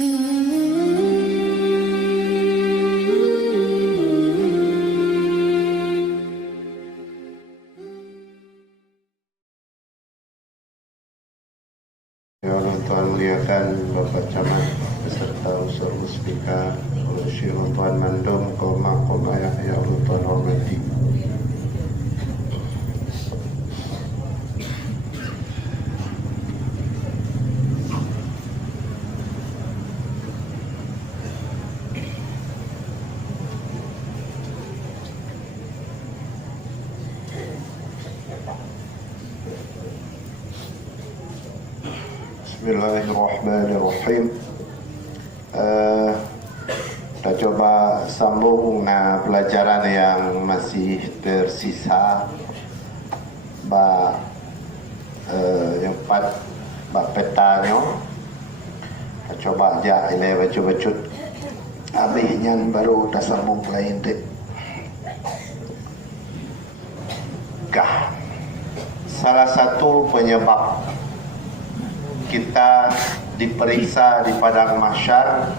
Tuan muliakan Bapak Camat beserta unsur muspika, Syekh Tuan Mandum, koma yang Allah Tuan hormati. Bismillahirrahmanirrahim. Kita coba sambung pelajaran yang masih tersisa. Yang petanya. Kita coba aja ini baca-baca. Habisnya baru kita sambung lain dek. Salah satu penyebab kita diperiksa di padang mahsyar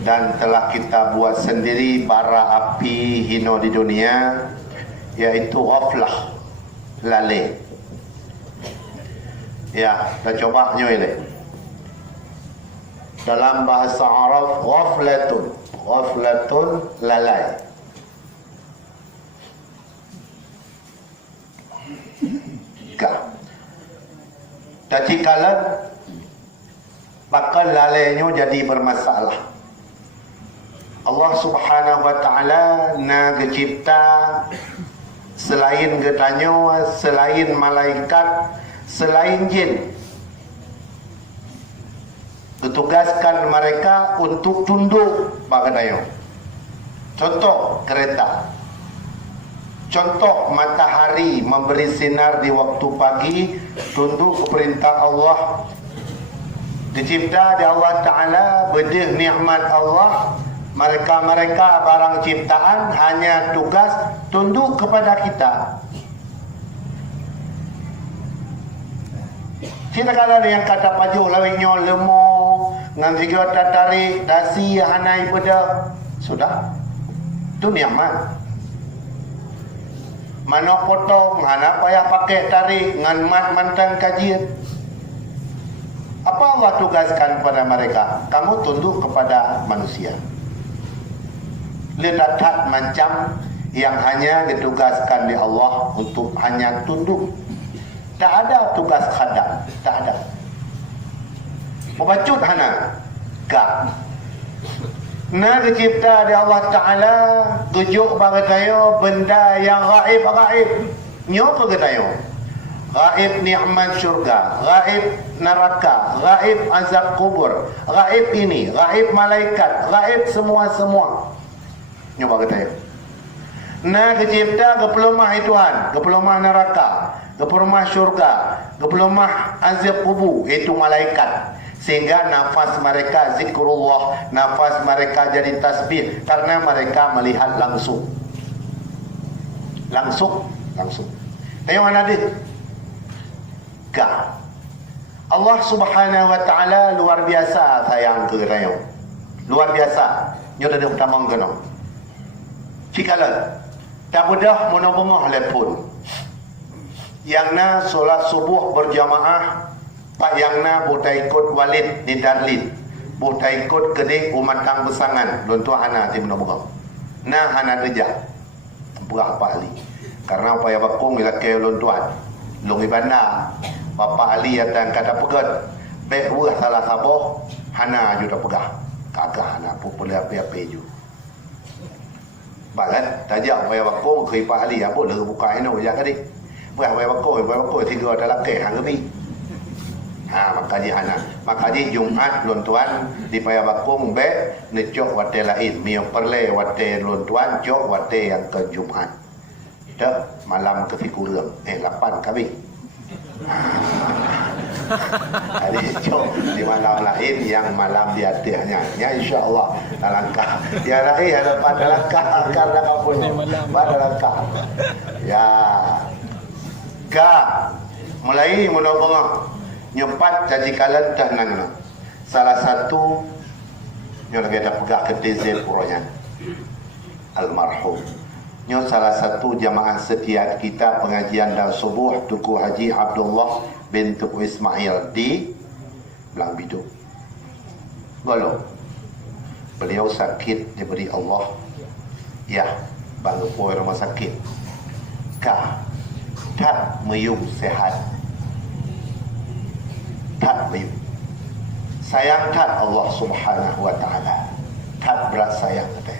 dan telah kita buat sendiri bara api hino di dunia, yaitu ghaflah, lalai. Ya, kita coba nyuile. Dalam bahasa Arab, ghaflatun lalai. Jadi kalau bakal lalainya jadi bermasalah. Allah Subhanahu wa taala nak cipta selain getanya, selain malaikat, selain jin. Ditugaskan mereka untuk tunduk bagadaya. Contoh kereta. Contoh matahari memberi sinar di waktu pagi, tunduk ke perintah Allah. Dicipta di Allah Ta'ala, bedih nikmat Allah. Mereka-mereka barang ciptaan hanya tugas tunduk kepada kita. Sila kalau yang kata pajuh lawinnya lemo, ngan tiga tarik dasi hanai pada sudah. Itu nikmat. Mana potong, mana payah pakai tarik, ngan mat mantan kajian. Apa Allah tugaskan kepada mereka? Kamu tunduk kepada manusia. Lihat macam yang hanya ditugaskan di Allah untuk hanya tunduk. Tak ada tugas khadam, tak ada. Membacut hana, gak. Nah dicipta di Allah Ta'ala tujuk bagatayo benda yang gaib. Nyo bagatayo gaib nikmat syurga, gaib neraka, gaib azab kubur, gaib ini, gaib malaikat, gaib semua. Nyo bagatayo. Nah dicipta kepelumah Tuhan, kepelumah neraka, kepelumah syurga, kepelumah azab kubur, itu malaikat. Sehingga nafas mereka zikrullah, nafas mereka jadi tasbih karena mereka melihat langsung. Tengok mana dia? Allah Subhanahu wa taala luar biasa sayang ke kita. Luar biasa. Nyo dah utama kena. Cikalan. Tak mudah monobongah lepun. Yang na solat subuh berjamaah, Pak Yangna buta ikut walid di Darlin, buta ikut kedai umatang besangan lontua hana tim nabugam. Nah hana reja buah Pak Ali. Karena upaya bakung ila ke lontuan. Lungi banda Bapak Ali yang kata pegat. Baik buah salah saboh hana juga pegah. Kagak hana populer apa ju. Balat tajak upaya bakung ke Pak Ali apa le buka ino ya kadi. Buah upaya bakung tiga dalam ke hang gebi. Maka di hana, maka di Jumat lontuan di Payabakung be necok wate lain mio perle wate lontuan cok wate yang ke Jumat. Dah malam ke Fikurang 8 kami. Jadi cok di malam lain yang malam di atasnya. Ya insya-Allah langkah. Ya lain ada pada langkah karena apa pun. Pada langkah. Ya. Mulai mula-mula nyepat jadi kalan dah nana. Salah satu Nyo lagi ada pegak ke TZ puronya almarhum. Nyo salah satu jamaah setia kita pengajian dan subuh Tuku Haji Abdullah bin Tuku Ismail di Belang Biduk Golo. Beliau sakit diberi Allah ya bangun poi rumah sakit kah tak meyung sehat tak meyung sayang tak Allah subhanahu wa ta'ala tak berat sayang kata.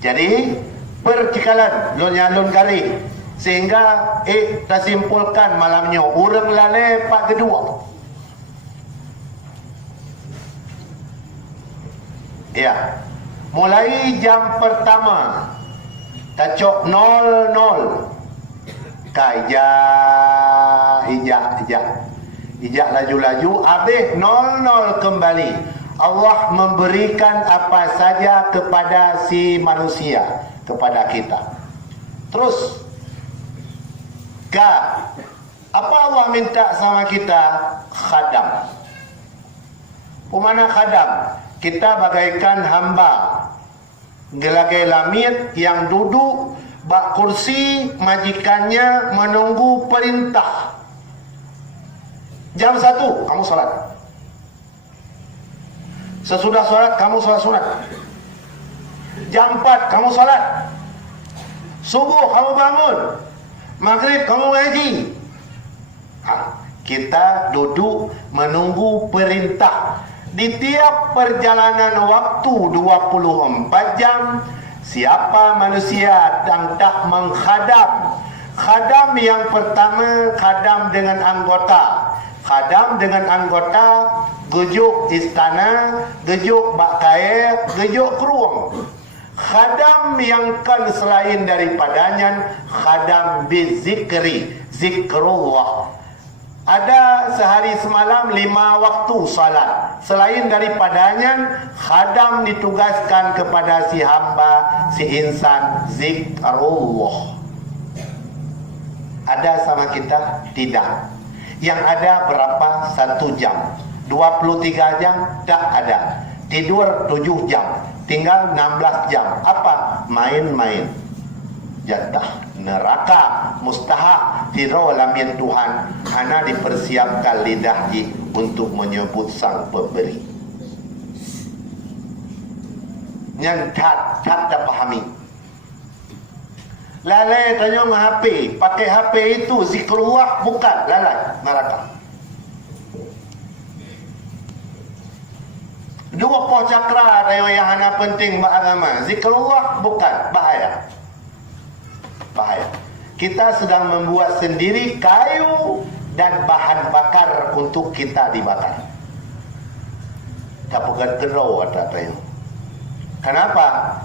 Jadi percikalan lun kali sehingga tersimpulkan malamnya urang lalai pak kedua ya mulai jam pertama tacok 00 ijak laju-laju habis 00 kembali. Allah memberikan apa saja kepada si manusia, kepada kita. Terus apa Allah minta sama kita? Khadam. Pemana khadam? Kita bagaikan hamba gelagai lamit yang duduk bak kursi majikannya menunggu perintah. Jam 1 kamu salat. Sesudah salat kamu salat sunat. Jam 4 kamu salat. Subuh kamu bangun. Maghrib kamu ngaji. Kita duduk menunggu perintah. Di tiap perjalanan waktu 24 jam, siapa manusia yang tak menghadam? Khadam yang pertama, khadam dengan anggota. Khadam dengan anggota, gejuk istana, gejuk bakair, gejuk keruang. Khadam yang kan selain daripadanya, khadam bizikri, zikrullah. Ada sehari semalam 5 waktu salat. Selain daripadanya, khadam ditugaskan kepada si hamba, si insan, zikrullah. Ada sama kita? Tidak. Yang ada berapa? 1 jam. 23 jam? Tak ada. Tidur 7 jam. Tinggal 16 jam. Apa? Main-main. Jatah neraka mustahak tidur lamien Tuhan. Hana dipersiapkan lidah untuk menyebut sang pemberi. Yang tak pahami. Lalai tanya HP, pakai HP itu zikrullah, bukan lalai neraka. 20 cakra tanya yang hana penting beragama. Zikrullah bukan, bahaya. Bahaya. Kita sedang membuat sendiri kayu dan bahan bakar untuk kita dibakar. Tak pegat gerau ada tanya. Kenapa?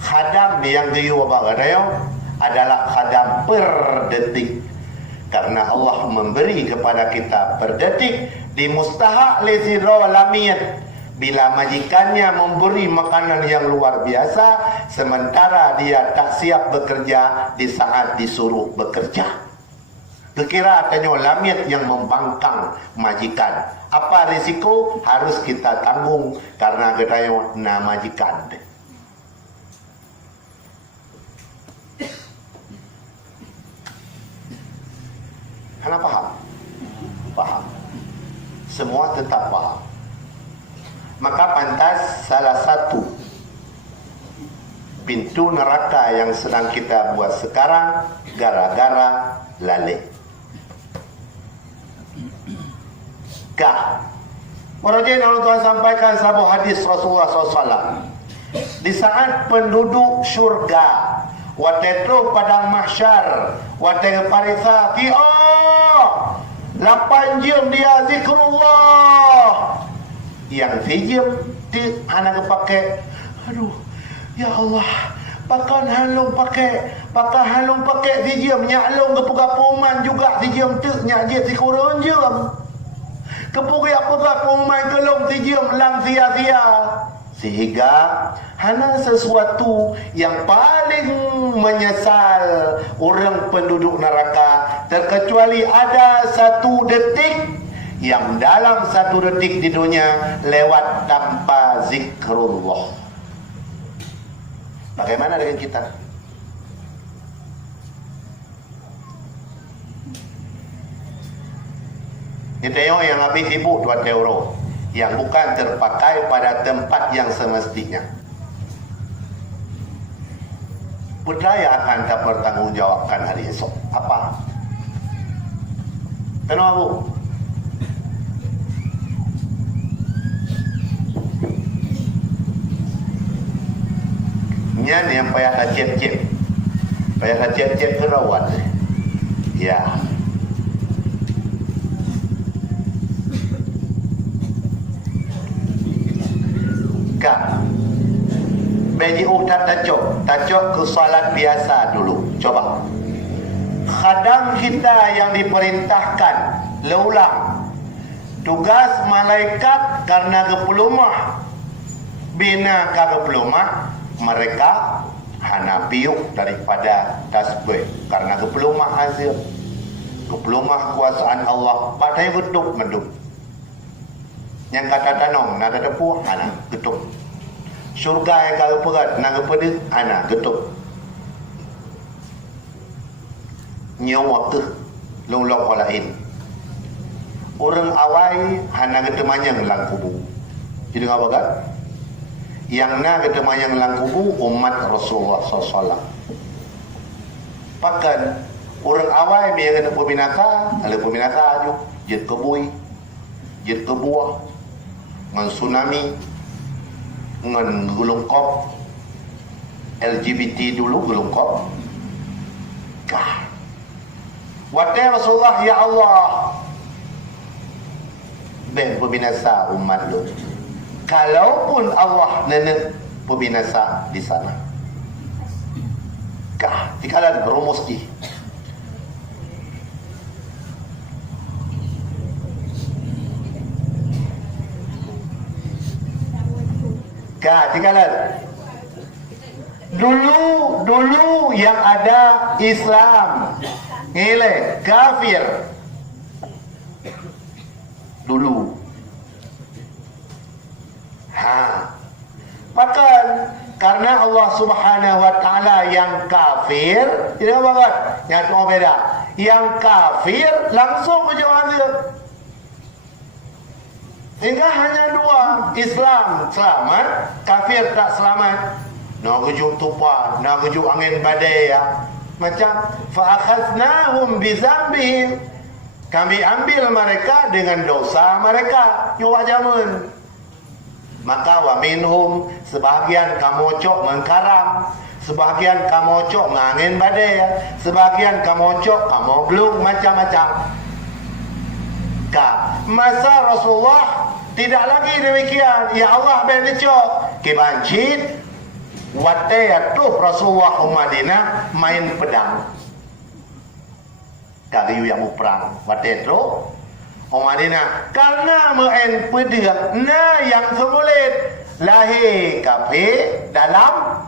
Khadam yang diyu bagadayo adalah khadam per detik. Karena Allah memberi kepada kita per detik di mustahak leziro lamiyat. Bila majikannya memberi makanan yang luar biasa, sementara dia tak siap bekerja di saat disuruh bekerja. Kira katanya lamit yang membangkang majikan. Apa risiko? Harus kita tanggung karena katanya na majikan. Anda paham? Paham. Semua tetap paham. Maka pantas salah satu pintu neraka yang sedang kita buat sekarang gara-gara lalai. Merajin Allah Tuhan sampaikan sebuah hadis Rasulullah SAW. Di saat penduduk syurga watetu padang mahsyar wateng parisa Allah 8 jam dia zikrullah yang sejam di anak pakai aduh ya Allah pakan halung pakai sejam nyaklung kepugapuman juga sejam tu nyajit si kurang jam kepugapuman kelong sejam lang sia-sia sehingga hanya sesuatu yang paling menyesal orang penduduk neraka terkecuali ada 1 detik yang dalam satu detik di dunia lewat tanpa zikrullah. Bagaimana dengan kita? Kita yang habis ibu 2 euro yang bukan terpakai pada tempat yang semestinya. Budaya akan tak bertanggungjawabkan hari esok. Apa? Kenapa bu? Nyan yang payah cep-cep. Payah cep-cep kerawat. Ya. Kak, bagi utat tajuk ke salat biasa dulu. Coba. Khadam kita yang diperintahkan leulang tugas malaikat karena kepelumah bina ka kepelumah mereka hana piuk daripada tasbih karena kepelumah hasil kepelumah kuasaan Allah padai geduk menduk yang kata tanong naga tepu hana geduk syurga yang kalau perat naga pedih hana geduk nyawa ke lolok lain orang awai hana ketemanya ngelang kubu jadi apa kan yang na ketemanya ngelang kubu umat Rasulullah SAW pakan orang awai biar kena peminata ada peminata aja jet kebui jet kebuah ngan tsunami ngan gulung kop LGBT dulu gulung kop kah wahai Rasulullah ya Allah ben pembinasa umat lu kalaupun Allah nenek pembinasa di sana kah dikalan rumus di kah dikalan dulu yang ada Islam ngile kafir dulu bahkan karena Allah Subhanahu wa taala yang kafir tidak banget yang tu beda yang kafir langsung berjawab sehingga hanya dua Islam selamat kafir tak selamat nak kejuk tupa nak kejuk angin badai ya macam fa'akhaznahum bizambihim kami ambil mereka dengan dosa mereka nyawa jaman maka wa minhum sebahagian kamocok mengkaram sebahagian kamocok ngangin badai sebahagian kamocok kamoglung macam-macam masa Rasulullah tidak lagi demikian ya Allah benicok kibancit wataya tuh Rasulullah Madinah main pedang dari yang perang wataya tuh Madinah karena main pedang nah yang kemulit lahir kafir dalam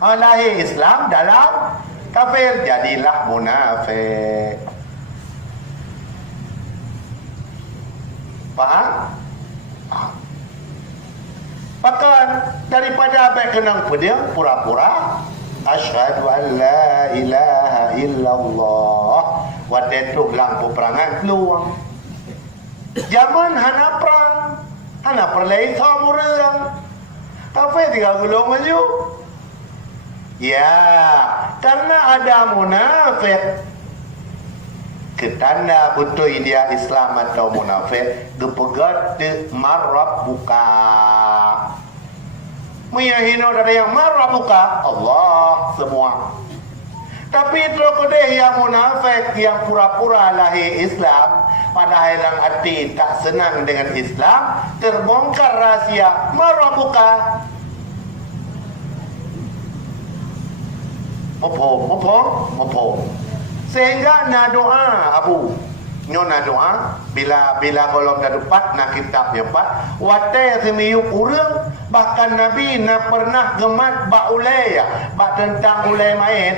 lahir Islam dalam kafir jadilah munafik faham? Bahkan daripada baik kenang pedang pura-pura asyhadu an la ilaha illallah waktu itu belang peperangan keluar zaman hana perang hana perlai kamurang tapi tinggal gulung maju ya karena ada munafik ketanda betul dia Islam atau munafik gepegat de marab buka meyahino dari yang marab buka Allah semua tapi terkodeh yang munafik yang pura-pura lahir Islam padahal dalam hati tak senang dengan Islam terbongkar rahasia marab buka Mopo sehingga na doa abu nyo na doa bila kolom dah dapat na kitabnya pak wate semiyu urang bahkan nabi na pernah gemat ba ulai ba tentang ulai main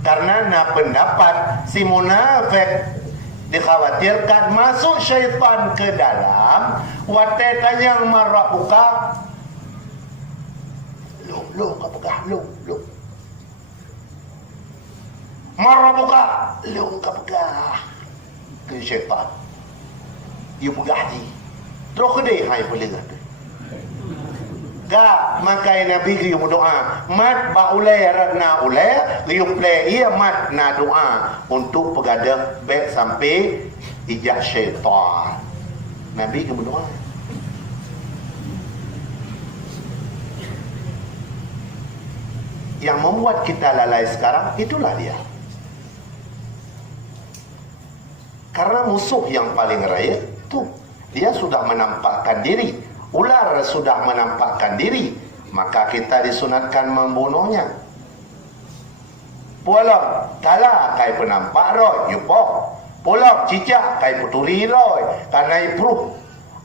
karena na pendapat si munafik Dikhawatirkan masuk syaitan ke dalam. Watai tanya marah buka. Lu kau pegah, lu. Marah buka, lu kau pegah. Ke syaitan. You pegah di. Terus kedai hai boleh kata. Gak makai Nabi riu berdoa. Mat ba ulai radna ulai, riu play ia mat na doa untuk pegadah baik sampai ijak syaitan. Nabi ke berdoa. Yang membuat kita lalai sekarang itulah dia. Karena musuh yang paling raya itu dia sudah menampakkan diri. Ular sudah menampakkan diri, maka kita disunatkan membunuhnya. Pulang kala kai penampak roy yupo. Pulang cicak kai puturi roy. Karena ipruh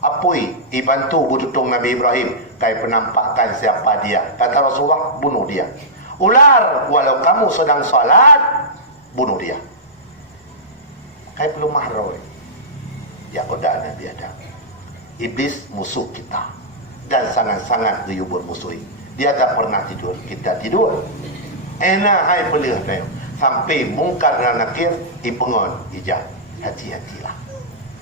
apoi dibantu bututung Nabi Ibrahim kai penampakkan siapa dia. Kata Rasulullah, bunuh dia. Ular, walau kamu sedang salat, bunuh dia. Kai perlu mahroy. Ya koda Nabi Adam. Iblis musuh kita dan sangat-sangat dia bermusuhi. Dia tak pernah tidur, kita tidur. Enak hai pelih tayo. Sampai mungkar dan nakir ipengon ijab. Hati-hatilah.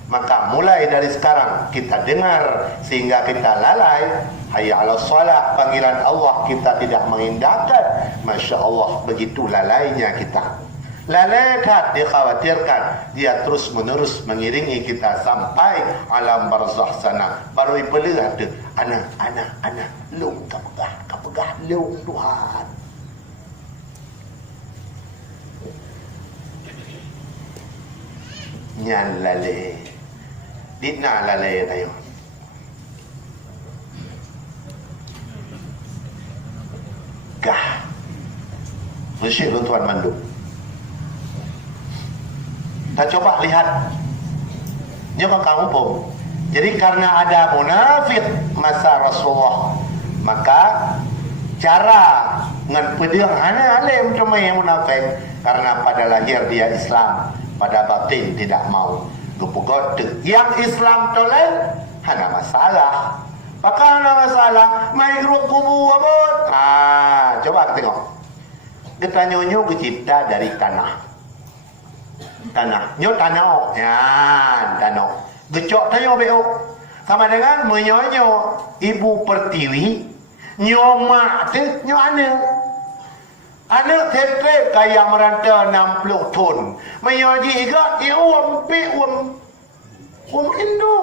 Maka mulai dari sekarang kita dengar sehingga kita lalai. Hayya 'alas salat, panggilan Allah kita tidak mengindahkan. Masya Allah, begitu lalainya kita. Lalai kat dikhawatirkan dia terus menerus mengiringi kita sampai alam barzah sana. Baru ipelih ada anak lung kapegah lung Tuhan. Nyan lalai dina lalai tayo. Gah bersih tuan manduk. Kita coba lihat. Dia kamu pun. Jadi karena ada munafik masa Rasulullah, maka cara ngan pedang ana alim cuma yang munafik karena pada lahir dia Islam, pada batin tidak mau. Gupugot yang Islam tolak hana masalah. Maka hana masalah, mai grup kubu abot. Coba tengok. Kita nyonyo dicipta dari tanah. Nyo tanah ya tanah gecok tayo beok sama dengan menyonyo ibu pertiwi nyo mak tu nyo anak tetre kaya meranta 60 ton menyoji juga ium rindu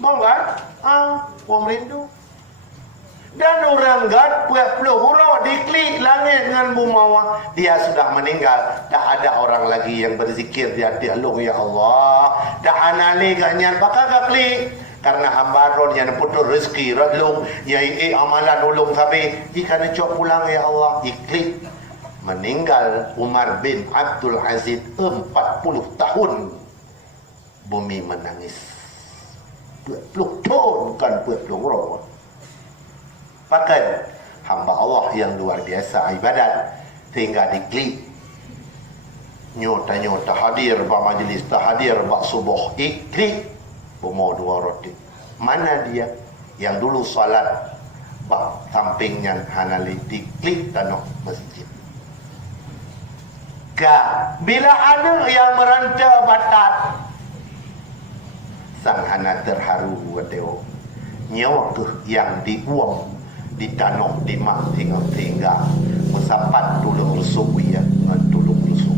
mau kan rindu. Dan orang gad puluh hurau diklik langit dengan bumawa. Dia sudah meninggal. Tak ada orang lagi yang berzikir di hati Allah. Ya Allah. Dah anali ganyan. Bakal gak klik. Karena hamba ron yang putus rezeki. Radlung. Yang amalan ulung sabi. Jika necok pulang ya Allah. Iklik. Meninggal Umar bin Abdul Aziz 40 tahun. Bumi menangis. 40 tahun. Bukan 40 hurau. Bahkan hamba Allah yang luar biasa ibadat sehingga diklik nyota hadir ba majlis hadir ba subuh iklik bomo 2 roti. Mana dia yang dulu salat ba sampingnya hanali diklik tanah masjid. Bila ada yang merantau batat sang anak terharu wateo nyawa ke yang dibuang di tanah di mak tinggal bersapat tulung rusuk ya tulung rusuk.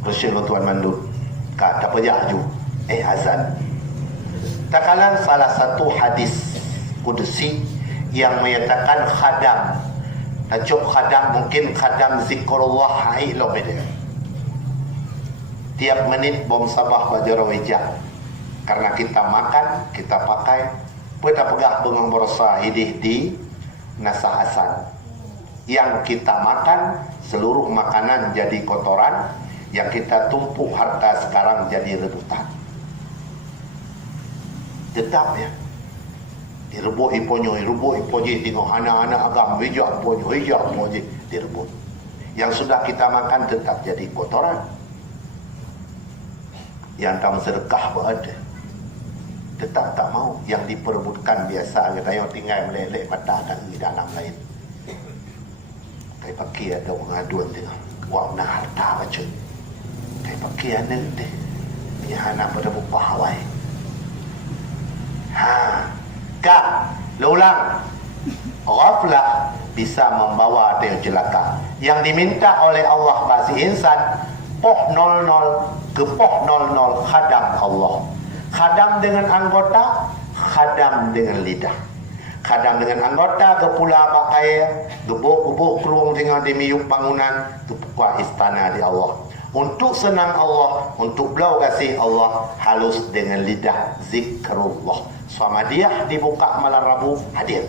Rasulullah tuan mandut kata pejaju azan. Tak kalah salah satu hadis kudusi yang menyatakan khadam. Tajuk khadam mungkin khadam zikrullah hai lo beda. Tiap menit bom sabah bajar wajah. Karena kita makan, kita pakai, kita pegah bengang borsa hidih di nasah asan. Yang kita makan, seluruh makanan jadi kotoran. Yang kita tumpuk harta sekarang jadi rebutan. Tetap ya. Direbut iponyo, tengok anak-anak agam hijab ponyo, direbut. Yang sudah kita makan tetap jadi kotoran. Yang tak sedekah berada, tetap tak mau. Yang diperebutkan biasa, kita tinggal meleleh mata dan dalam lain. Kaya pakai ada orang aduan tengah, wak nak harta macam. Kaya pakai ada deh, punya anak pada bupah hawai. Kak, ulang. Ghaflah bisa membawa dia celaka. Yang diminta oleh Allah bagi insan, poh 00 ke poh 00 khadam Allah. Khadam dengan anggota, khadam dengan lidah. Khadam dengan anggota ke pula pakai gebuk-gebuk kerung dengan dimiyuk bangunan ke buka istana di Allah. Untuk senang Allah, untuk belau kasih Allah, halus dengan lidah zikrullah. Swamadiyah dibuka malam Rabu, hadir.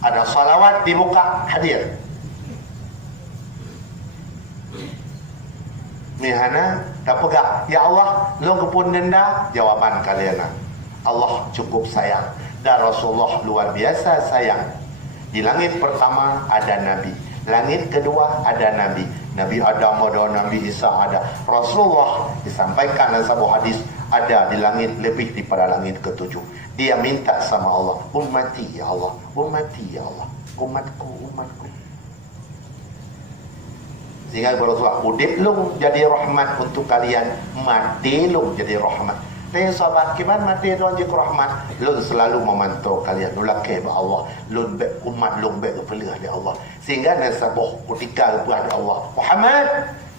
Ada salawat dibuka, hadir. Mihana dah pegang, ya Allah, lo kepun denda, jawaban kalian. Allah cukup sayang. Dan Rasulullah luar biasa sayang. Di langit pertama ada Nabi, langit kedua ada Nabi. Nabi Adam ada, Nabi Isa ada. Rasulullah disampaikan dalam sebuah hadis, ada di langit lebih daripada langit ketujuh. Dia minta sama Allah, ummati ya Allah, ummati ya Allah, umatku. Sehingga Rasulullah, udip lu jadi rahmat untuk kalian, mati lu jadi rahmat. Dan sahabat kiban mati tuan jadi rahmat. Lu selalu memantau kalian, lu lakih ba Allah, lu baik umat, lu baik kepala di Allah. Sehingga nasabuh ketika buat Allah Muhammad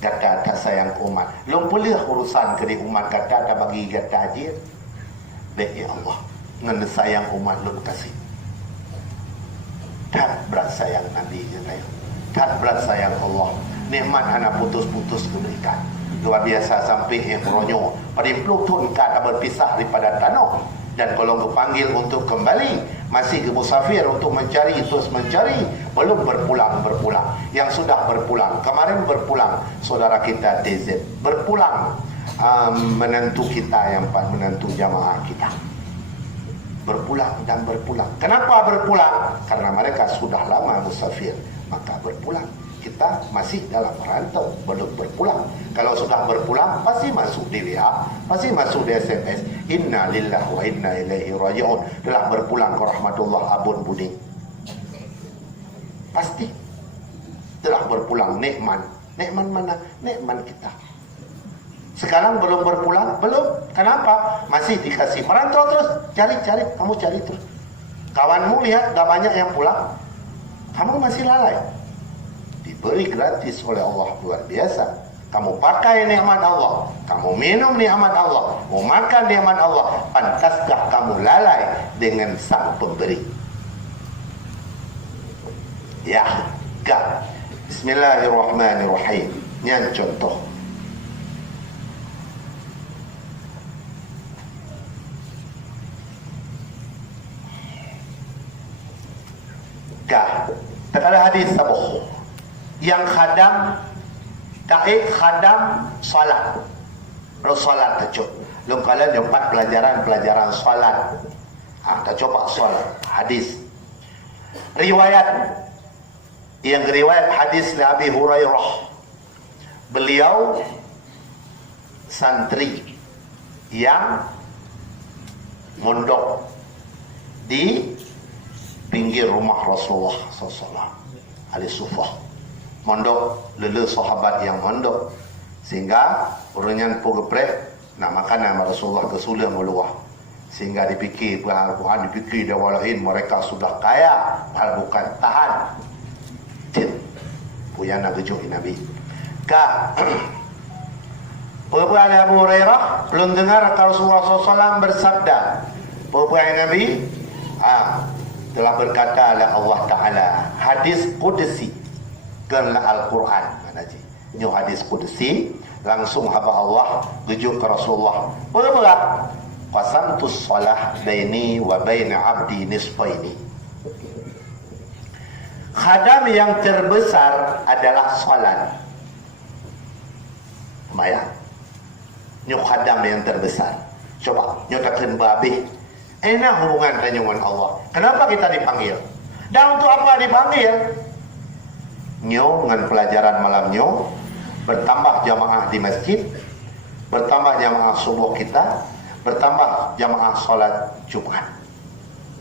kata tak sayang umat, lu boleh urusan ke umat kata tak bagi kata aja. Baik ya Allah, ngan sayang umat lu kasih. Tak berat sayang Nabi kata, tak berat sayang Allah. Nikmat anak putus-putus keberikan. Luar biasa sampai yang meronyo. Perimpluh tu engkau tak berpisah daripada tanah. Dan kalau kepanggil untuk kembali, masih ke musafir untuk mencari, terus mencari, belum berpulang. Yang sudah berpulang, kemarin berpulang saudara kita DZ, berpulang menantu kita yang menantu jamaah kita, berpulang. Kenapa berpulang? Karena mereka sudah lama musafir, maka berpulang. Kita masih dalam rantau, belum berpulang. Kalau sudah berpulang, pasti masuk di WA, pasti masuk di SMS. Inna lillahi wa inna ilaihi raji'un. Telah berpulang ke rahmatullah abun budi. Pasti. Telah berpulang nikmat. Nikmat mana? Nikmat kita. Sekarang belum berpulang? Belum. Kenapa? Masih dikasih merantau terus. Cari. Kamu cari terus. Kawanmu lihat, gak banyak yang pulang. Kamu masih lalai. Diberi gratis oleh Allah, luar biasa. Kamu pakai nikmat Allah, kamu minum nikmat Allah, mau makan nikmat Allah, pantaskah kamu lalai dengan sang pemberi? Ya, gak. Bismillahirrahmanirrahim. Yang contoh. Gak. Tak ada hadis sabuh. Yang khadam khadam salat. Salat tajuk. Lu kalian 4 pelajaran salat. Tak coba salat. Hadis. Riwayat. Yang riwayat hadis Nabi Hurairah. Beliau santri yang mondok di pinggir rumah Rasulullah SAW. Ahli Sufah. Mondok lele sahabat yang mondok, sehingga orangnya pogeprek nak makan nama Rasulullah ke sulam meluah, sehingga dipikir Al-Quran, dipikir dawalahin mereka sudah kaya, hal bukan tahan punya nak kejuki Nabi kah. Perbuatan Abu Hurairah belum dengar Rasulullah SAW bersabda, perbuatan Nabi telah berkata oleh Allah Ta'ala, hadis Qudsi kenlah Al-Quran. Ini hadis Qudsi, langsung hamba Allah gejuk ke Rasulullah. Berberat qasamtus salah baini wa baina abdi nisfaini. Khadam yang terbesar adalah salat. Maya. Ini khadam yang terbesar. Coba nyotakan babih Enak hubungan dengan Allah. Kenapa kita dipanggil? Dan untuk apa dipanggil? Nyo dengan pelajaran malamnya, bertambah jamaah di masjid, bertambah jamaah subuh kita, bertambah jamaah solat Jumat.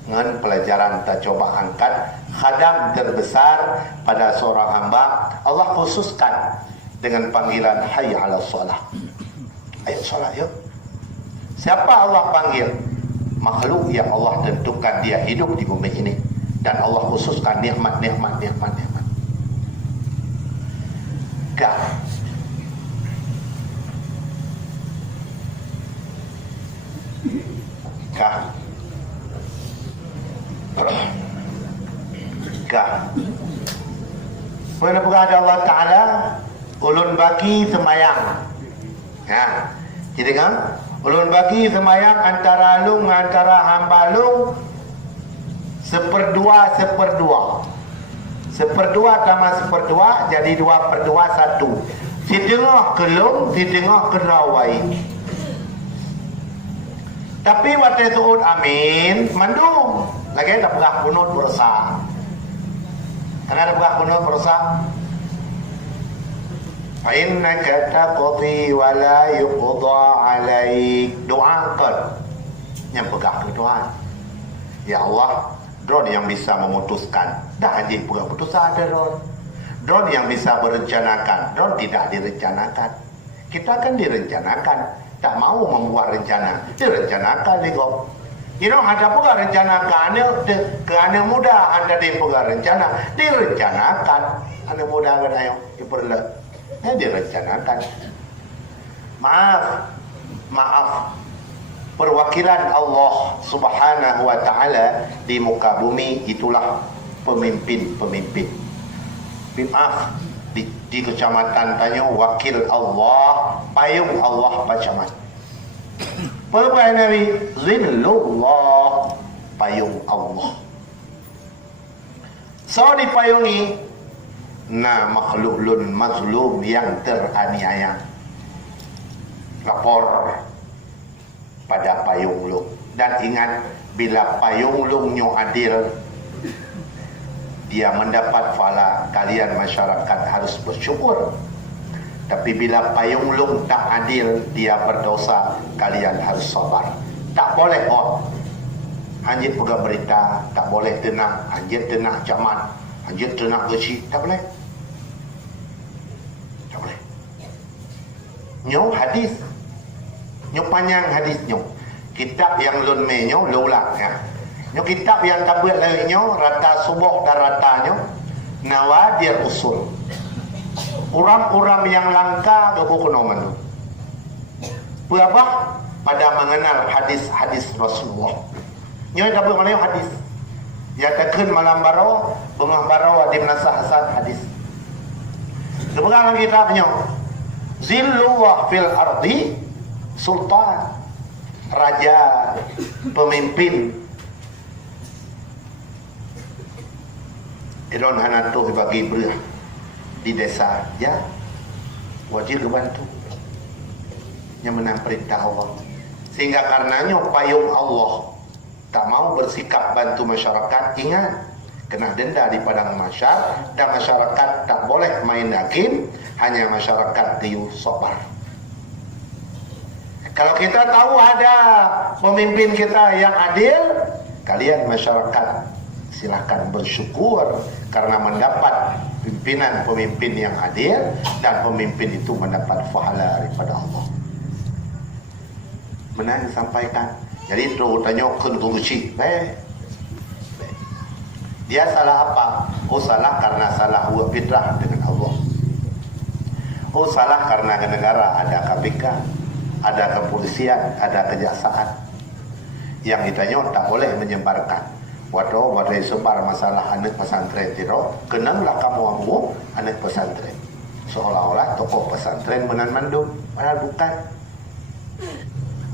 Dengan pelajaran kita coba angkat khadam terbesar pada seorang hamba, Allah khususkan dengan panggilan hayya 'alas shalah. Ayo solat yuk. Siapa Allah panggil? Makhluk yang Allah tentukan dia hidup di bumi ini, dan Allah khususkan nikmat. Gak. Mana pun ada Allah Ta'ala ulun bagi semayang. Ya. Jadi kan ulun bagi semayang antara lung antara hamba lung seperdua tambah seperdua jadi 2/2 1. Si tengah ke lung, si tengah ke rawai. Tapi waktu suud amin mandum lagi tak pernah kunut berusaha. Karena ada pernah kunut berusaha. Fa innaka taqdi wa la yuqda alaik. Doakan yang pegang ke doa. Ya Allah, Don yang bisa memutuskan. Dah anjing pegang putusan ada Don. Don yang bisa berencanakan. Don tidak direncanakan. Kita kan direncanakan. Tak mau membuat rencana. Direncanakan ligop. Ada pula rencana ke anak muda anda di pula rencana direncanakan anak muda kan ayo diperle direncanakan. Maaf perwakilan Allah Subhanahu wa taala di muka bumi itulah pemimpin. Maaf di kecamatan Tanyo wakil Allah, payung Allah pacamat. Perbuatan Nabi Zillullah, payung Allah. So dipayungi makhluk lun mazlum yang teraniaya. Lapor pada payung lung. Dan ingat, bila payung lungnya adil, dia mendapat pahala. Kalian masyarakat harus bersyukur. Tapi bila payung lung tak adil, dia berdosa, kalian harus sabar. Tak boleh anjir pegang berita, tak boleh tenang, anjir tenang camat, anjir tenang gesi, tak boleh. Tak boleh. Nyo hadis. Nyo panjang hadis nyo. Kitab yang lun me nyo ulang ya. Nyo kitab yang tabut lagi nyo, rata subuh dan ratanya, Nawadir Usul. Orang-orang yang langka ke buku nomen. Berapa? Pada mengenal hadis-hadis Rasulullah. Nyoy dapat mana hadis. Ya takun malam baro, bengah baro di menasah hasan hadis. Sepegang kitabnya. Zillullah fil ardi sultan. Raja, pemimpin. Iron hanatu bagi beruh di desa, ya wajib bantu yang menang perintah Allah. Sehingga karenanya payung Allah tak mau bersikap bantu masyarakat, ingat kena denda di padang mahsyar, dan masyarakat tak boleh main hakim, hanya masyarakat tiu sabar. Kalau kita tahu ada pemimpin kita yang adil, kalian masyarakat silakan bersyukur karena mendapat pimpinan-pemimpin yang adil, dan pemimpin itu mendapat pahala daripada Allah. Benar disampaikan. Jadi tu tanya kunduci, dia salah apa? Oh salah karena salah buat fitrah dengan Allah. Oh salah karena negara ada KPK, ada kepolisian, ada kejaksaan. Yang ditanya tak boleh menyebarkan. Waktu sebar masalah anak pesantren tiro, kenanglah kamu ambu anak pesantren. Seolah-olah tokoh pesantren menandum, padahal bukan.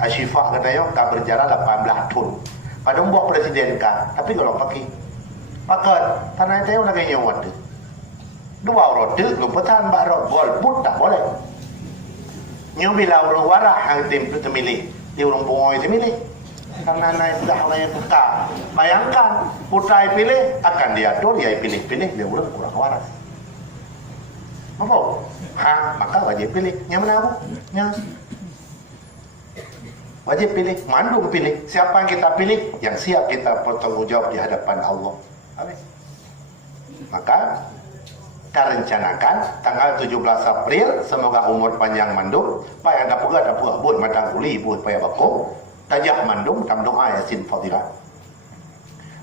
Asyifah katanya tak berjalan 18 tahun. Pada buat presiden kan, tapi kalau pakai tanah itu lagi nyawat. 2 orang tu, lupakan baru golput tak boleh. Nyo bila orang warah hang tim tu temilih, dia orang pungoi temilih. Karena naik dah layak peka. Bayangkan, putra pilih akan diatur, dia pilih-pilih, dia ulang kurang waras. Apa? Maka wajib pilih. Yang mana aku? Yang wajib pilih, mandung pilih. Siapa yang kita pilih? Yang siap kita bertanggungjawab di hadapan Allah. Habis. Maka kita rencanakan tanggal 17 April, semoga umur panjang mandung. Payah ada pegah buat matang kuli buat payah bakung. Tajak mandung tam doa Yasin Fadilah.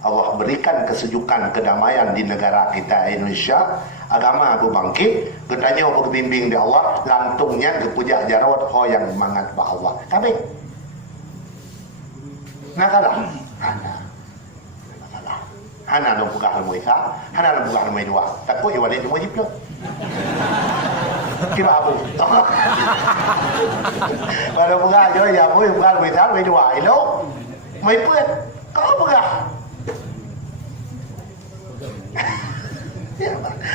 Allah berikan kesejukan, kedamaian di negara kita Indonesia. Agama aku bangkit, ketanya aku bimbing di Allah, lantungnya kepuja jarot ho yang mangat ba Allah. Tapi nakalah. Hana lo buka hal muisa, hana lo buka hal mai dua. Takut ya walid mo jiplo. Kiba abu. Kalau buka jo ya mo buka hal muisa mai dua. Ilo mai puet. Kau buka.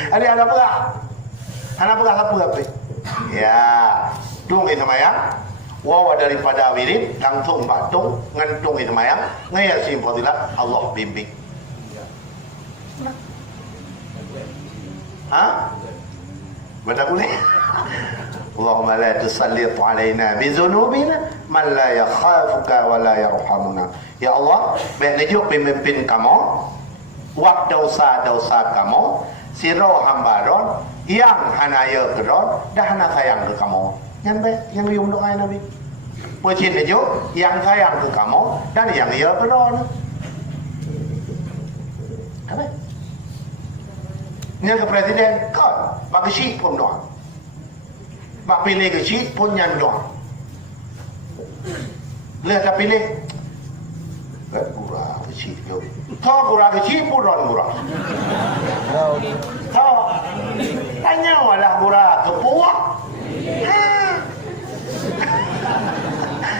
Ada buka. Hana buka apa? Ya, tung itu maya. Wawa daripada wirid langsung batung ngantung itu maya. Ngaya Yasin Fadilah Allah bimbing. Benda boleh. Allahumma la tusallit alaina bi dhunubina man la yakhafuka wa la yarhamuna. Ya Allah, bejuk pemimpin kamu, buat dosa-dosa kamu, siro hambaron yang hanaya keron dah hana sayang ke kamu. Yang yung doa Nabi. Pecin bejuk yang sayang ke kamu dan yang ia keron. Apa? Ni ke presiden kan bagi syik pun doa. Bak pilih ke syik pun nyan doa. Lihat tak pilih. Gura ke syik yo. Tahu gura ke syik pun ron gura. Tahu. Tanya walah gura ke puak.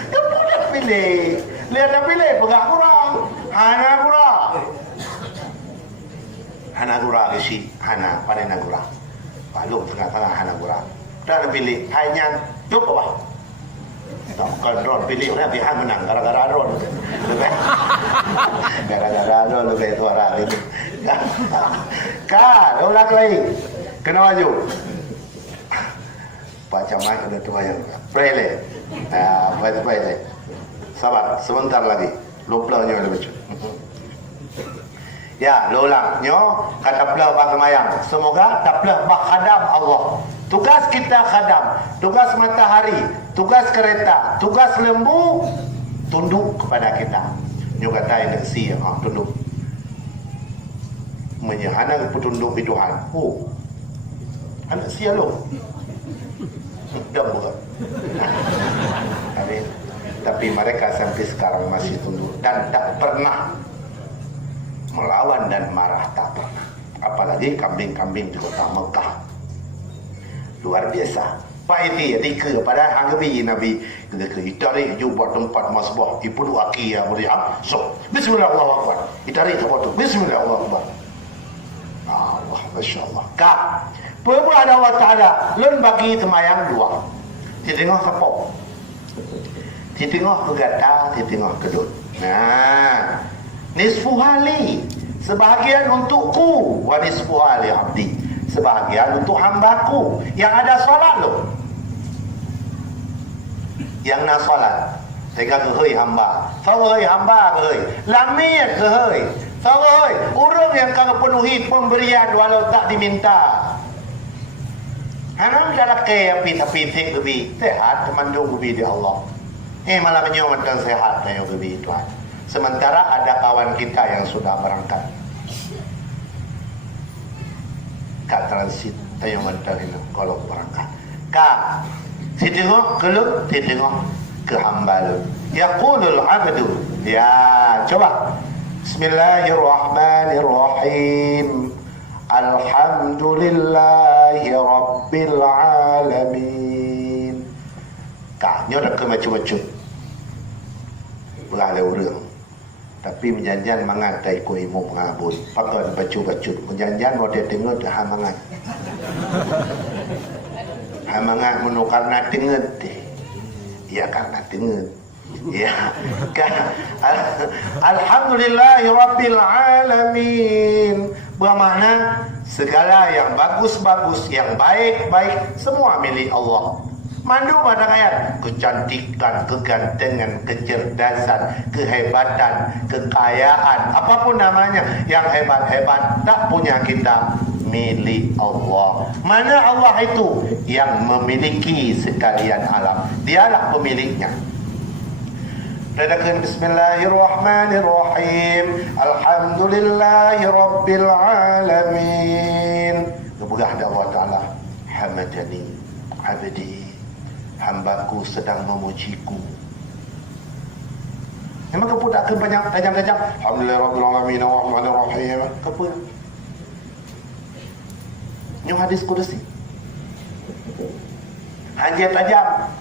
Dia pun pilih. Lihat tak pilih pegak gura. Hana gura. Hana gura isi, hana pada nagura. Balung tengah-tengah hana gura. Dan pilih hanya cukup apa? Tak kontrol pilih nanti hang menang gara-gara ron. Gara-gara ron lebih suara itu. Kan, ulang lagi. Kena maju. Pak Camat ada tua yang prele. Baik. Sabar, sebentar lagi. Luplanya lebih cepat. Ya, ulang nyo kata belah bak semayang. Semoga daplah bak khadam Allah. Tugas kita khadam, tugas matahari, tugas kereta, tugas lembu tunduk kepada kita. Nyo kata energi tunduk. Menyahana petunduk di Tuhan. Oh. Anak sia lo. Dah bukan. Tapi mereka sampai sekarang masih tunduk dan tak pernah melawan dan marah, tak pernah. Apalagi kambing-kambing di kota Mekah. Luar biasa. Pak itu ketika pada hanggabi Nabi ketika ditarik je buat tempat masbah ibu aki ya meriah. So, bismillahirrahmanirrahim. Ditarik tempat tu. Bismillahirrahmanirrahim. Allah, masya-Allah. Kak, apa ada Allah Taala lun bagi temayang dua. Di tengah siapa? Di tengah pegata, di tengah kedut. Nah, nisfu hali sebahagian untukku wa nisfu hali abdi, sebahagian untuk hambaku yang ada solat lo, yang nak solat tega ke hei hamba sawai hamba ke hei lamir ke hei sawai urang yang kagak penuhi pemberian walau tak diminta hanam jarak ke pita-pita kebi sehat temandung kebi di Allah malah menyomatkan sehat tayo kebi Tuhan. Sementara ada kawan kita yang sudah berangkat ke transit tayo mentalin kalau berangkat ka titengok keluk titengok ke hamba lu yaqulul abdu ya coba bismillahirrahmanirrahim alhamdulillahi rabbil alamin ka nyodak ke macam-macam berada urang tapi menjanjian mangat tai ko imam ngabun patut bacu-bacu menjanjian mau dia tengok dah mangat hamangat menukar na tengok ya karena tengok Ya, kan? Alhamdulillahirabbil alamin. Bermakna segala yang bagus-bagus, yang baik-baik semua milik Allah. Mandu pada ayat kecantikan, kegantengan, kecerdasan, kehebatan, kekayaan, apapun namanya yang hebat-hebat tak punya kita, milik Allah. Mana Allah itu yang memiliki sekalian alam. Dialah pemiliknya. Redakan bismillahirrahmanirrahim. Alhamdulillahirabbil alamin. Kemudian Allah Taala, hamadani abdi, hambaku sedang memujiku. Memang kau tak akan banyak tajam-tajam. Alhamdulillahirabbil alamin arrahmanirrahim. Apa? Ini hadis kudusi. Hanya tajam.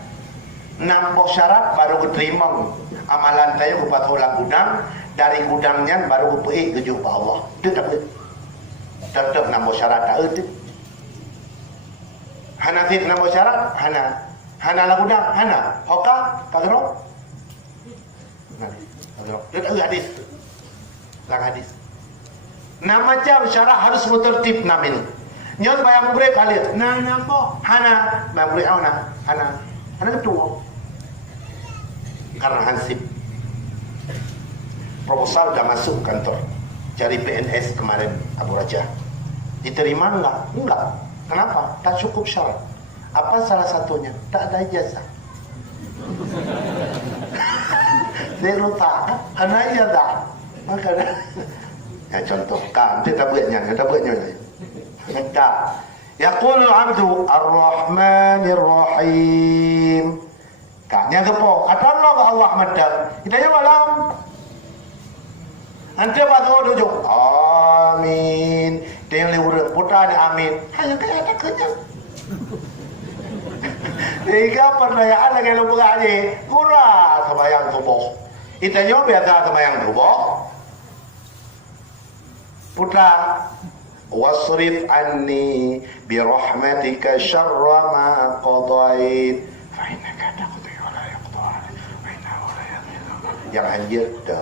Nampak syarat baru keterima amalan tayo kupat ulang gudang, dari gudangnya baru kupuik ke jumpa Allah. Itu tak boleh. Tetap nampak syarat tak ada. Hana fit nampak syarat, hana lah gudang, hana. Hoka, kagero. Kagero. Itu tak hadis. Lang hadis. Nama macam syarat harus bertertib namin. Nyot bayang murid halir. Nah nampak, hana, bayang murid hana, hana ketua. Karena hansip proposal dah masuk kantor cari PNS kemarin Abu Raja, diterima enggak? Enggak. Kenapa? Tak cukup syarat. Apa salah satunya? Tak ada ijazah. Saya lupa anak ijazah. Makanya ya contoh kan kita buatnya tak. Yaqul abdu ar-rahmanir rahim. Kanya kepo, kata Allah madam. Kita yang malam. Nanti apa tu duduk? Amin. Dia yang lewat putar ada amin. Hanya kayak ada kenyang. Tiga pertanyaan lagi lupa aja. Kurang sembahyang subuh. Kita yang biasa sembahyang subuh. Putar. Wasrif anni birahmatika syarra ma qadait. Fa'inaka taqdi wa la yaqda 'alaik wa innahu la yadhillu. Yang hanjir dah.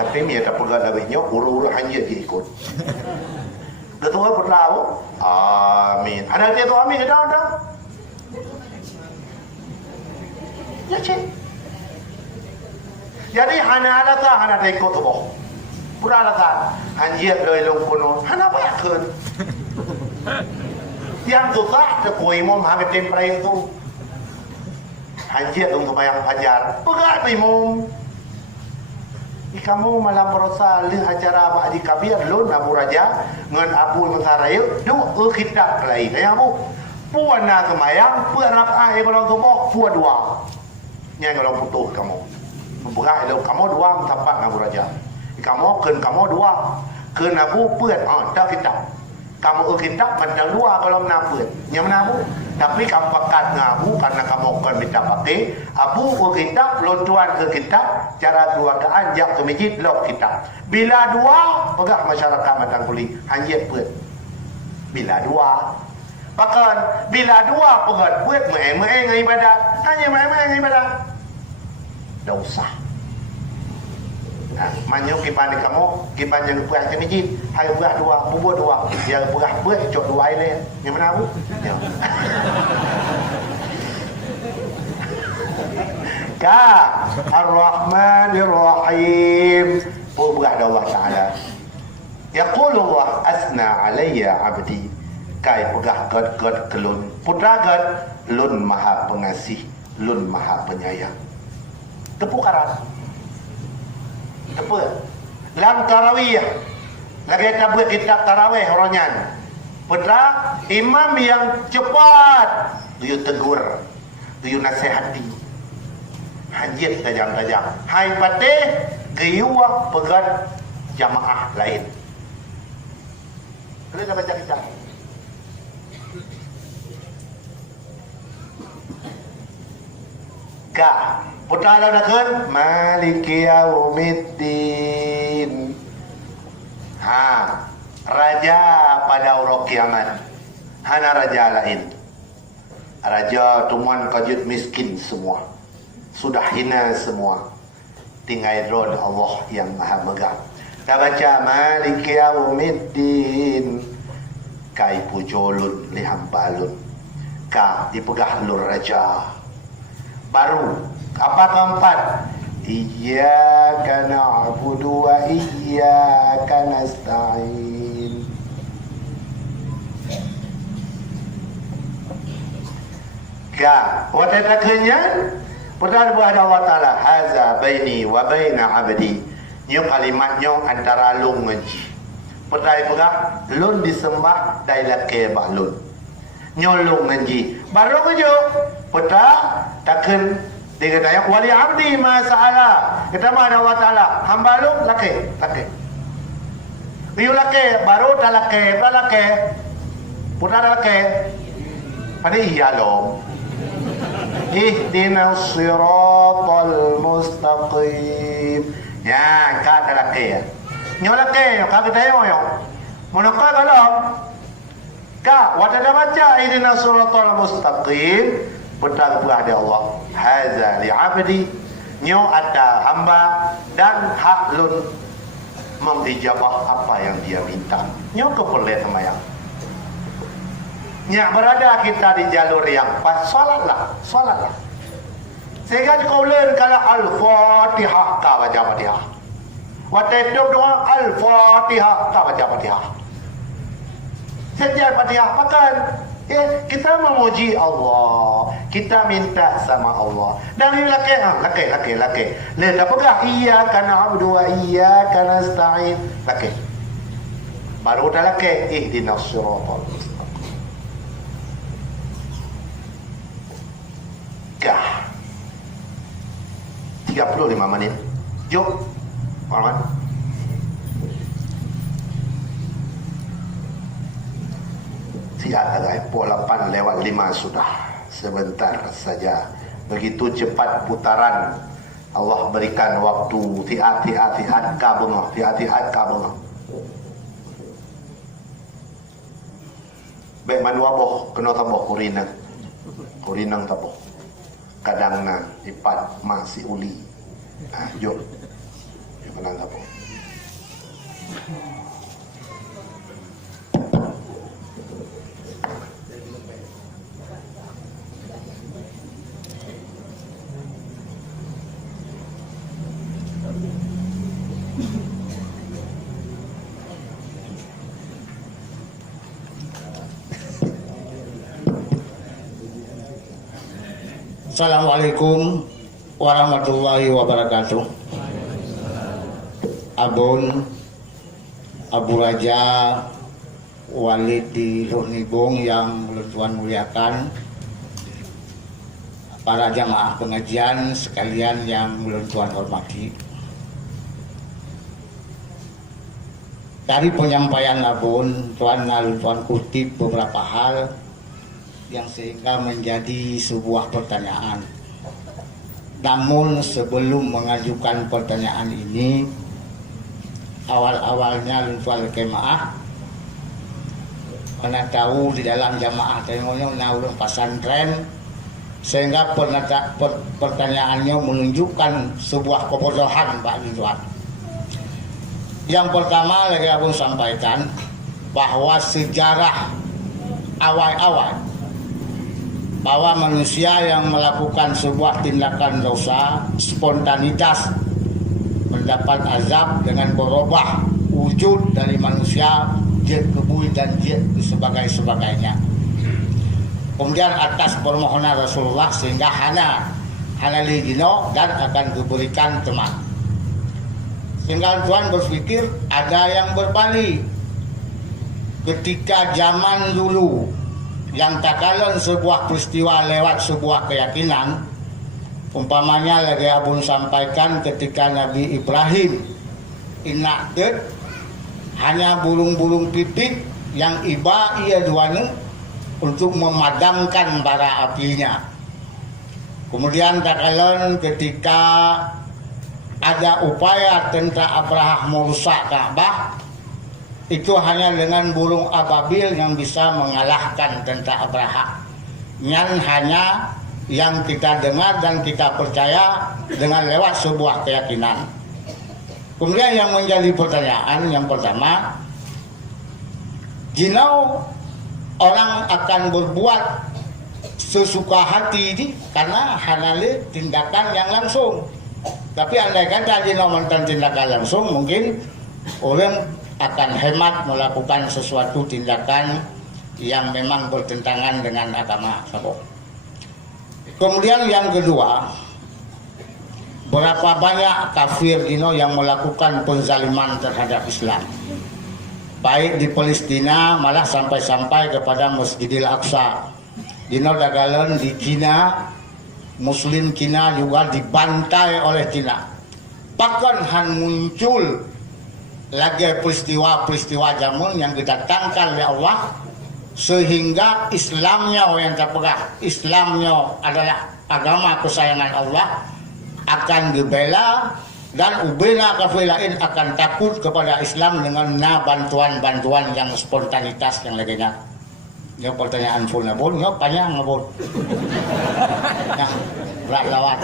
Tapi dia tak pegang labihnya, uru-uru hanjir dia ikut. Ketua berlalu, amin. Ada dia tu amin, ada. Ya cik. Jadi hana ada tak hana dia ikut tu boh. Pura tak hanjir dari long kuno, hana apa yakun. Yang tu tak terkui mom hamil temperai tu. Hanjir tu bayang ajar, pegang tu imam. Kamu malam berusaha lihat acara Pak Haji Kabir lun Abu Raja dengan Abu Mensaraya dua kitab lain. Yang Abu puan nak semayang, puan rakaat kalau tubuh puan dua. Yang kalau putus kamu, berat kalau kamu dua mendapat Abu Raja. Kamu dua, ken Abu puan tak kitab. Kamu kitab bandang dua kalau menaput. Yang mana Abu? Tapi kamu pakat dengan Abu karena kamu akan minta pakai. Abu kitab, lontuan ke kitab, cara keluargaan, jak ke masjid, lok kitab. Bila dua, pegah masyarakat matang kulit, hanya pun. Bila dua. Bahkan, bila dua pegah, buat me-me dengan ibadat. Hanya me-me dengan ibadat. Tak usah. Manyo kipan di kamu, kipan yang puas ke masjid, hai puas dua, bubur dua, yang puas buat cok dua air yang mana Abu? Ya. Ka Ar-Rahmanir Rahim. Buat Allah Taala. Yaqulu Allah asna alayya abdi. Kai pegah god kelun. Putra god lun maha pengasih, lun maha penyayang. Tepuk karat. Apa? Dalam tarawih lagi kita buat kitab tarawih orangnya. Putra imam yang cepat dia tegur, dia nasihati. Hajit tajam-tajam. Hai patih geyuah pegat jamaah lain. Kita baca kitab. Ka putra lawan Maliki Yaumiddin. Raja pada hari kiamat. Hana raja lain. Raja tuan kajut miskin semua. sudah hina semua. Tinggal rod Allah yang Maha Megah. Dah baca Maliki Yaumiddin, kai pujolun li hambalun, ka dipegah lur raja. Baru apa keempat? Iyyaka na'budu wa iyyaka nasta'in. Ka wata takenyan pertama kepada Allah Taala, haza baini wa baina abdi. Nyo kalimatnya antara lung ngaji. Pertama pegah lun disembah dailah ke balun. Nyo lung ngaji. Baru kejo pertama taken dia kata, yang wali abdi masalah. Kita mana Allah Ta'ala. Hamba lu, laki. Biu laki, baru tak laki. Putar laki. Pada iya lom. Ihdinas siratal mustaqim. Ya, kata laki ya. Nyo laki, kata kita yo. Monokah kalau. Kak, wata dah baca ihdinas siratal mustaqim. Betul kepada Allah, haza li abdi, nyo ada hamba dan hak lun mengijabah apa yang dia minta. Nyo keperluan semayang. Nyak berada kita di jalur yang pas, solatlah. Sehingga kau learn kalau Al-Fatihah kau baca Fatihah. Waktu itu doa Al-Fatihah kau baca Fatihah. Setiap Fatihah makan. Kita memuji Allah, kita minta sama Allah. Dan laki. Lihat apakah iyyaka na'budu wa iyyaka nasta'in. Laki. Baru dah laki, ihdinas siratal mustaqim. Kah. 35 menit. Jom. Orang. Pukul 8 lewat 5 sudah. Sebentar saja. Begitu cepat putaran. Allah berikan waktu. Tiat kabung. Baik manua boh. Kena taboh kurinang taboh. Kadangna ipat masih uli. Jom. Kena taboh. Assalamualaikum warahmatullahi wabarakatuh. Abun Abu Raja Walid di Nibung yang Tuhan muliakan, para jamaah pengajian sekalian yang Tuhan hormati. Dari penyampaian Abun, Tuhan kutip beberapa hal yang sehingga menjadi sebuah pertanyaan. Namun sebelum mengajukan pertanyaan ini, awalnya Lutfal Kemaah karena tahu di dalam jamaah tengoknya naulun pesantren, sehingga pertanyaannya menunjukkan sebuah kebodohan Pak Lutfal. Yang pertama lagi Abang sampaikan bahwa sejarah awal-awal bahwa manusia yang melakukan sebuah tindakan dosa spontanitas mendapat azab dengan berubah wujud dari manusia jet kebui dan jet sebagainya. Kemudian atas permohonan Rasulullah sehingga hana ligino dan akan diberikan teman. Sehingga Tuhan berpikir ada yang berbalik ketika zaman dulu yang tak kalah sebuah peristiwa lewat sebuah keyakinan. Umpamanya lagi Abun sampaikan ketika Nabi Ibrahim inakdet hanya burung-burung pipit yang iba ia duanya untuk memadamkan bara apinya. Kemudian tak kalah ketika ada upaya tentara Abraham merusak Ka'bah, itu hanya dengan burung ababil yang bisa mengalahkan tentara Abraha. Yang hanya yang kita dengar dan kita percaya dengan lewat sebuah keyakinan. Kemudian yang menjadi pertanyaan yang pertama, jika orang akan berbuat sesuka hati ini karena halal tindakan yang langsung. Tapi andai kata jika melakukan tindakan langsung, mungkin orang akan hemat melakukan sesuatu tindakan yang memang bertentangan dengan agama sabok. Kemudian yang kedua, berapa banyak kafir dino yang melakukan penzaliman terhadap Islam, baik di Palestina malah sampai-sampai kepada Masjidil Aqsa. Dino dagalan di Cina, Muslim Cina juga dibantai oleh Cina. Bahkan han muncul lagi peristiwa-peristiwa zaman yang didatangkan oleh Allah, sehingga Islamnya yang terpegang, Islamnya adalah agama kesayangan Allah, akan dibela, dan ubena kafir lain akan takut kepada Islam dengan bantuan-bantuan yang spontanitas yang lainnya. Ini pertanyaan full pun, ini panjang pun. Nah, berat lawan.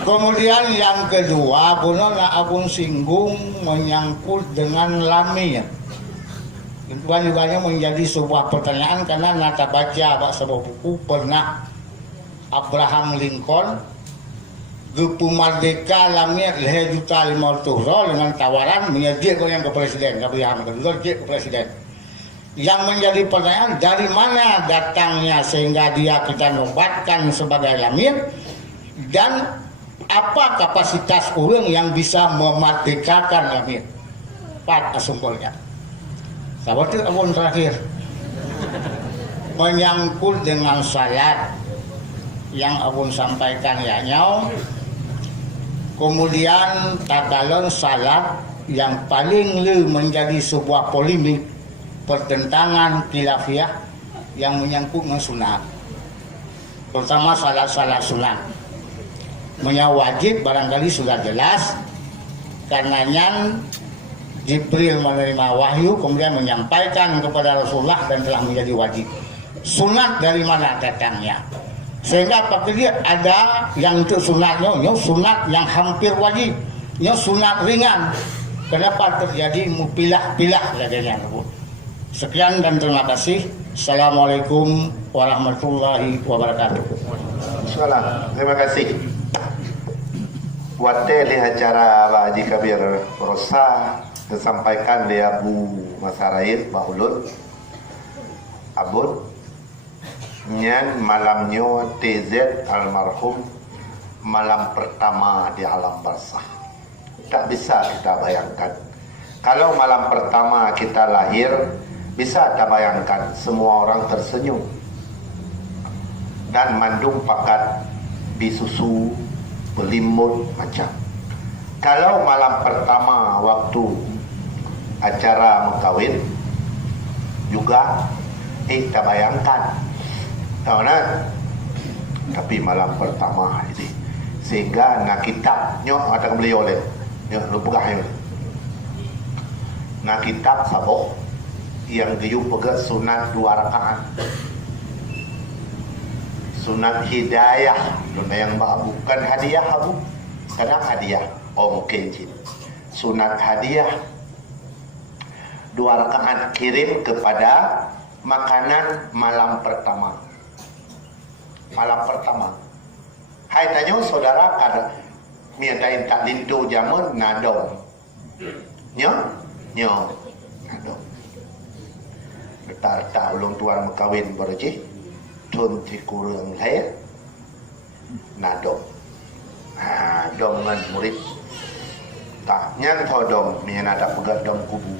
Kemudian yang kedua, punona abun singgung menyangkut dengan lamir. Itu juga menjadi sebuah pertanyaan karena nata baca sebuah buku pernah Abraham Lincoln Gepu Merdeka lamir 2.500.000 dengan tawaran menyediakan yang ke presiden, Abraham ke presiden. Yang menjadi pertanyaan, dari mana datangnya sehingga dia kita nobatkan sebagai lamir, dan apa kapasitas orang yang bisa memerdekakan lamir? Pak asumbolnya. Sahabat abun terakhir menyangkut dengan salat yang abun sampaikan ya nyau. Kemudian takalon salat yang paling menjadi sebuah polemik, pertentangan khilafiyah yang menyangkut dengan sunat. Pertama salat sunat wajib barangkali sudah jelas, karenanya Jibril menerima wahyu kemudian menyampaikan kepada Rasulullah dan telah menjadi wajib. Sunat dari mana datangnya? Sehingga pakai dia ada yang untuk sunatnya, sunat yang hampir wajib, sunat ringan. Kenapa terjadi pilah-pilah ladanya? Sekian dan terima kasih. Assalamualaikum warahmatullahi wabarakatuh. Salam. Terima kasih. Waktu acara Pak Haji Kabir Rosa disampaikan oleh Abu Masaraid Pak Ulun Abun nyan malamnya TZ almarhum malam pertama di alam barzah. Tak bisa kita bayangkan. Kalau malam pertama kita lahir, bisa tak bayangkan semua orang tersenyum dan mandung pakat bisusu berlimut macam. Kalau malam pertama waktu acara mengkawin juga tak bayangkan. Tahu nak? Tapi malam pertama ini sehingga nak kitab nyok ada beli oleh nyok lupa kayu. Nak kitab sabok yang diu pegat sunat 2 rakaat. Sunat hidayah, luna yang bukan hadiah abu, kadang hadiah. Oh mungkin cik. Sunat hadiah 2 rakaat kirim kepada makanan malam pertama. Malam pertama. Hai tanya saudara ada mintain tak lindu jamun nadong. Nyo nadong. Tak ulung tuan mekawin berjih. Tun ti kurang lahir nadong. Dong dengan murid. Tak nyan thodom mian ada pegat dom kubu.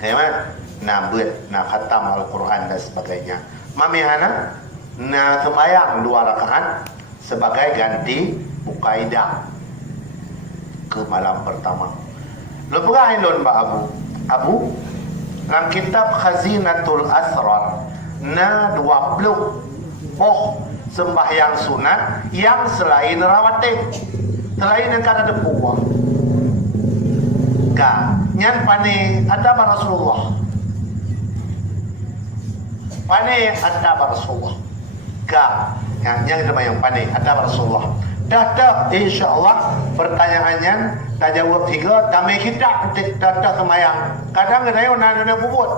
Kayak na buat na khatam Al-Quran dan sebagainya. Mami hana na sembahyang 2 rakaat sebagai ganti mukaidah ke malam pertama. Lepas lon Pak Abu dalam kitab Khazinatul Asrar na 20 sembahyang sunat yang selain rawatib, selain yang kada depuah. Nyan pane ada Rasulullah. Pane ada Rasulullah. Ka yang yang pandai ada Rasulullah. Dah insya-Allah pertanyaannya dah jawab 3 damai kita dah semayang. Kadang kita nak bubut.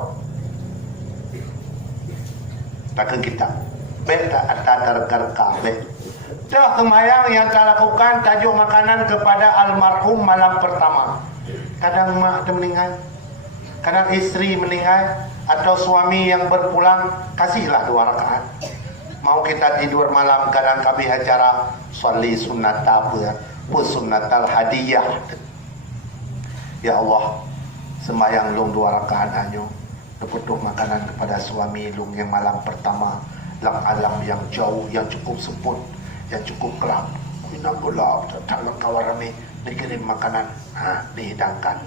Takkan kita. Beta atar karka. Dah semayang yang kita lakukan tajuk makanan kepada almarhum malam pertama. Kadang mak meninggal, kadang isteri meninggal, atau suami yang berpulang, kasihlah 2 rakaat. Mau kita tidur malam, kadang kami acara soli sunat apa, pun sunatal hadiah. Ya Allah, sembahyang lung 2 rakaat anyo, berputuh makanan kepada suami lung yang malam pertama, lang alam yang jauh, yang cukup semput, yang cukup gelap. Minang gelap, tak lengkawar rame, dikirim makanan, dihidangkan.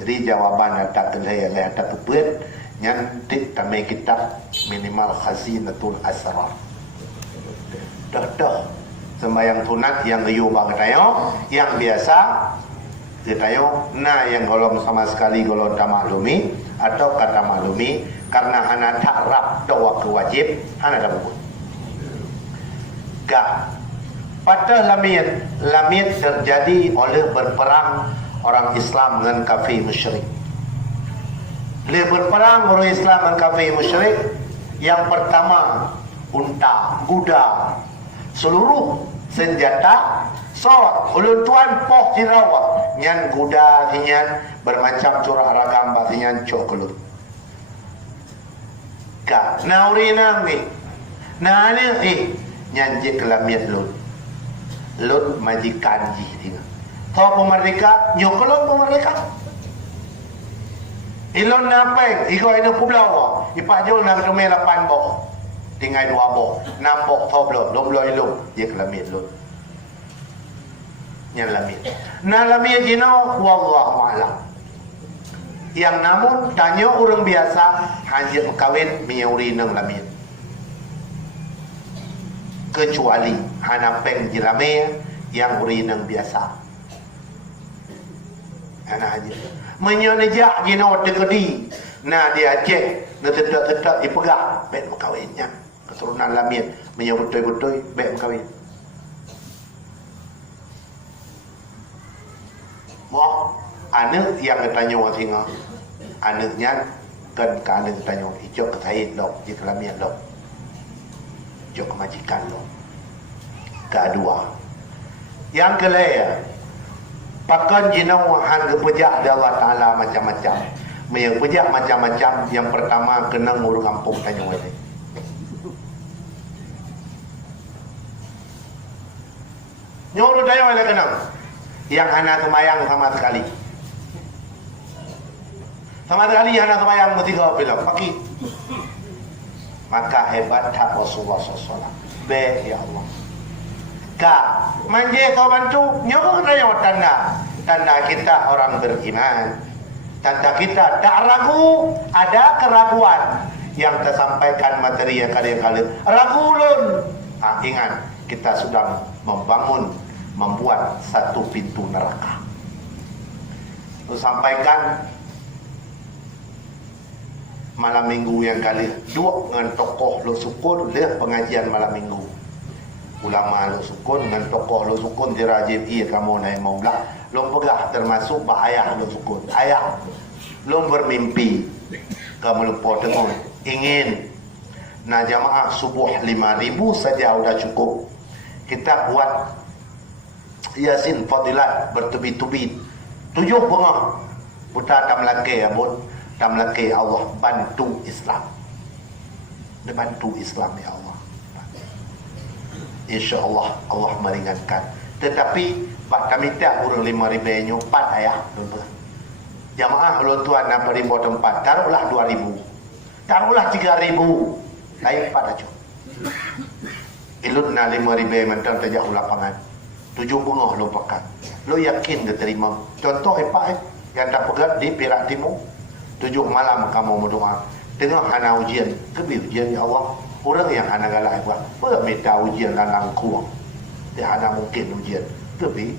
Jadi jawaban ada kelihatan, ada kebet. Nyantik tamai kitab minimal khazinatul asrar. Dah sembahyang sunat yang riu bang tayo, yang biasa tayo na yang golong sama sekali golong tak maklumi atau kata maklumi karena hana tak rap doa kewajib hana dah buku. Pada lamit terjadi oleh berperang orang Islam dengan kafir musyrik. Dia berperang orang Islam dan kafir musyrik. Yang pertama, unta, kuda, seluruh senjata, sorak, ulun tuan poh tirawak, nyan kuda, nyan bermacam curah ragam, nyan coklut. Nauri nami, nani nyan je kelamiat lut majikan ji tinggal. Kau pemerdeka, nyokolon pemerdeka. Ilon napeng, iko ino pulau, ipajol nak cuma 8 bok, tinggal 2 bok, 6 bok, 12 ilung, dia kelamit lut. Yang lamit. Nah lamit jino, wallahu a'lam. Yang namun tanya orang biasa, hanya kawin miuri nang lamit. Kecuali hanapeng jilameh yang uri nang biasa. Anak aja. Menyonejak jino dekedi. Nah dia cek, nak tetap dipegang, baik berkawinnya. Keturunan lamit menyebut betul-betul baik berkawin. Wah, anak yang bertanya orang singa, anaknya kan ke anak bertanya, ijok ke Said lo, ijok ke lamit lo, ijok ke majikan lo. Kedua, yang kelaya. Pakan jinau han kepejak dari Allah Ta'ala macam-macam. Yang pejak macam-macam. Yang pertama kena ngurus kampung tanya wajib. Nyuruh tanya wajib kena. Yang anak kemayang sama sekali. Sama sekali anak kemayang mesti kau bilang pagi. Maka hebat tak Rasulullah SAW. Ya Allah. Manje kau bantu nyuruh tanya tanda kita orang beriman, tanda kita tak ragu, ada keraguan yang tersampaikan materi yang kali-kali ragu lun. Ingat kita sudah membuat satu pintu neraka. Sampaikan malam minggu yang kali dua dengan tokoh lo sukun lihat pengajian malam minggu. Ulama lo sukun dengan tokoh lo sukun dirajib iya kamu naik mau belah lo pegah termasuk bahaya lo sukun ayah lo bermimpi kamu lupa tengok ingin nah jamaah subuh 5.000 saja udah cukup kita buat Yasin Fadilat bertubi-tubi 7 bengah putar tamlake abun tamlake Allah bantu Islam bantu Islam ya Allah. InsyaAllah Allah meringankan. Tetapi Pak kami tak urung 5.000 nyupat ayah. Jamaah ulun tuan nak beri botol 4. Taruhlah 2.000. Taruhlah 3.000. Lain 4 aja. Ilun na 5.000 mentang terjauh lapangan. 7 bunga lo pakat. Lo yakin dia terima. Contoh Pak yang tak pegat di Perak Timur. 7 malam kamu berdoa. Tengah hana ujian. Kebi ujian ya Allah. Orang yang hana galak buat, minta ujian lalang kurang. Dia hana mungkin ujian. Tapi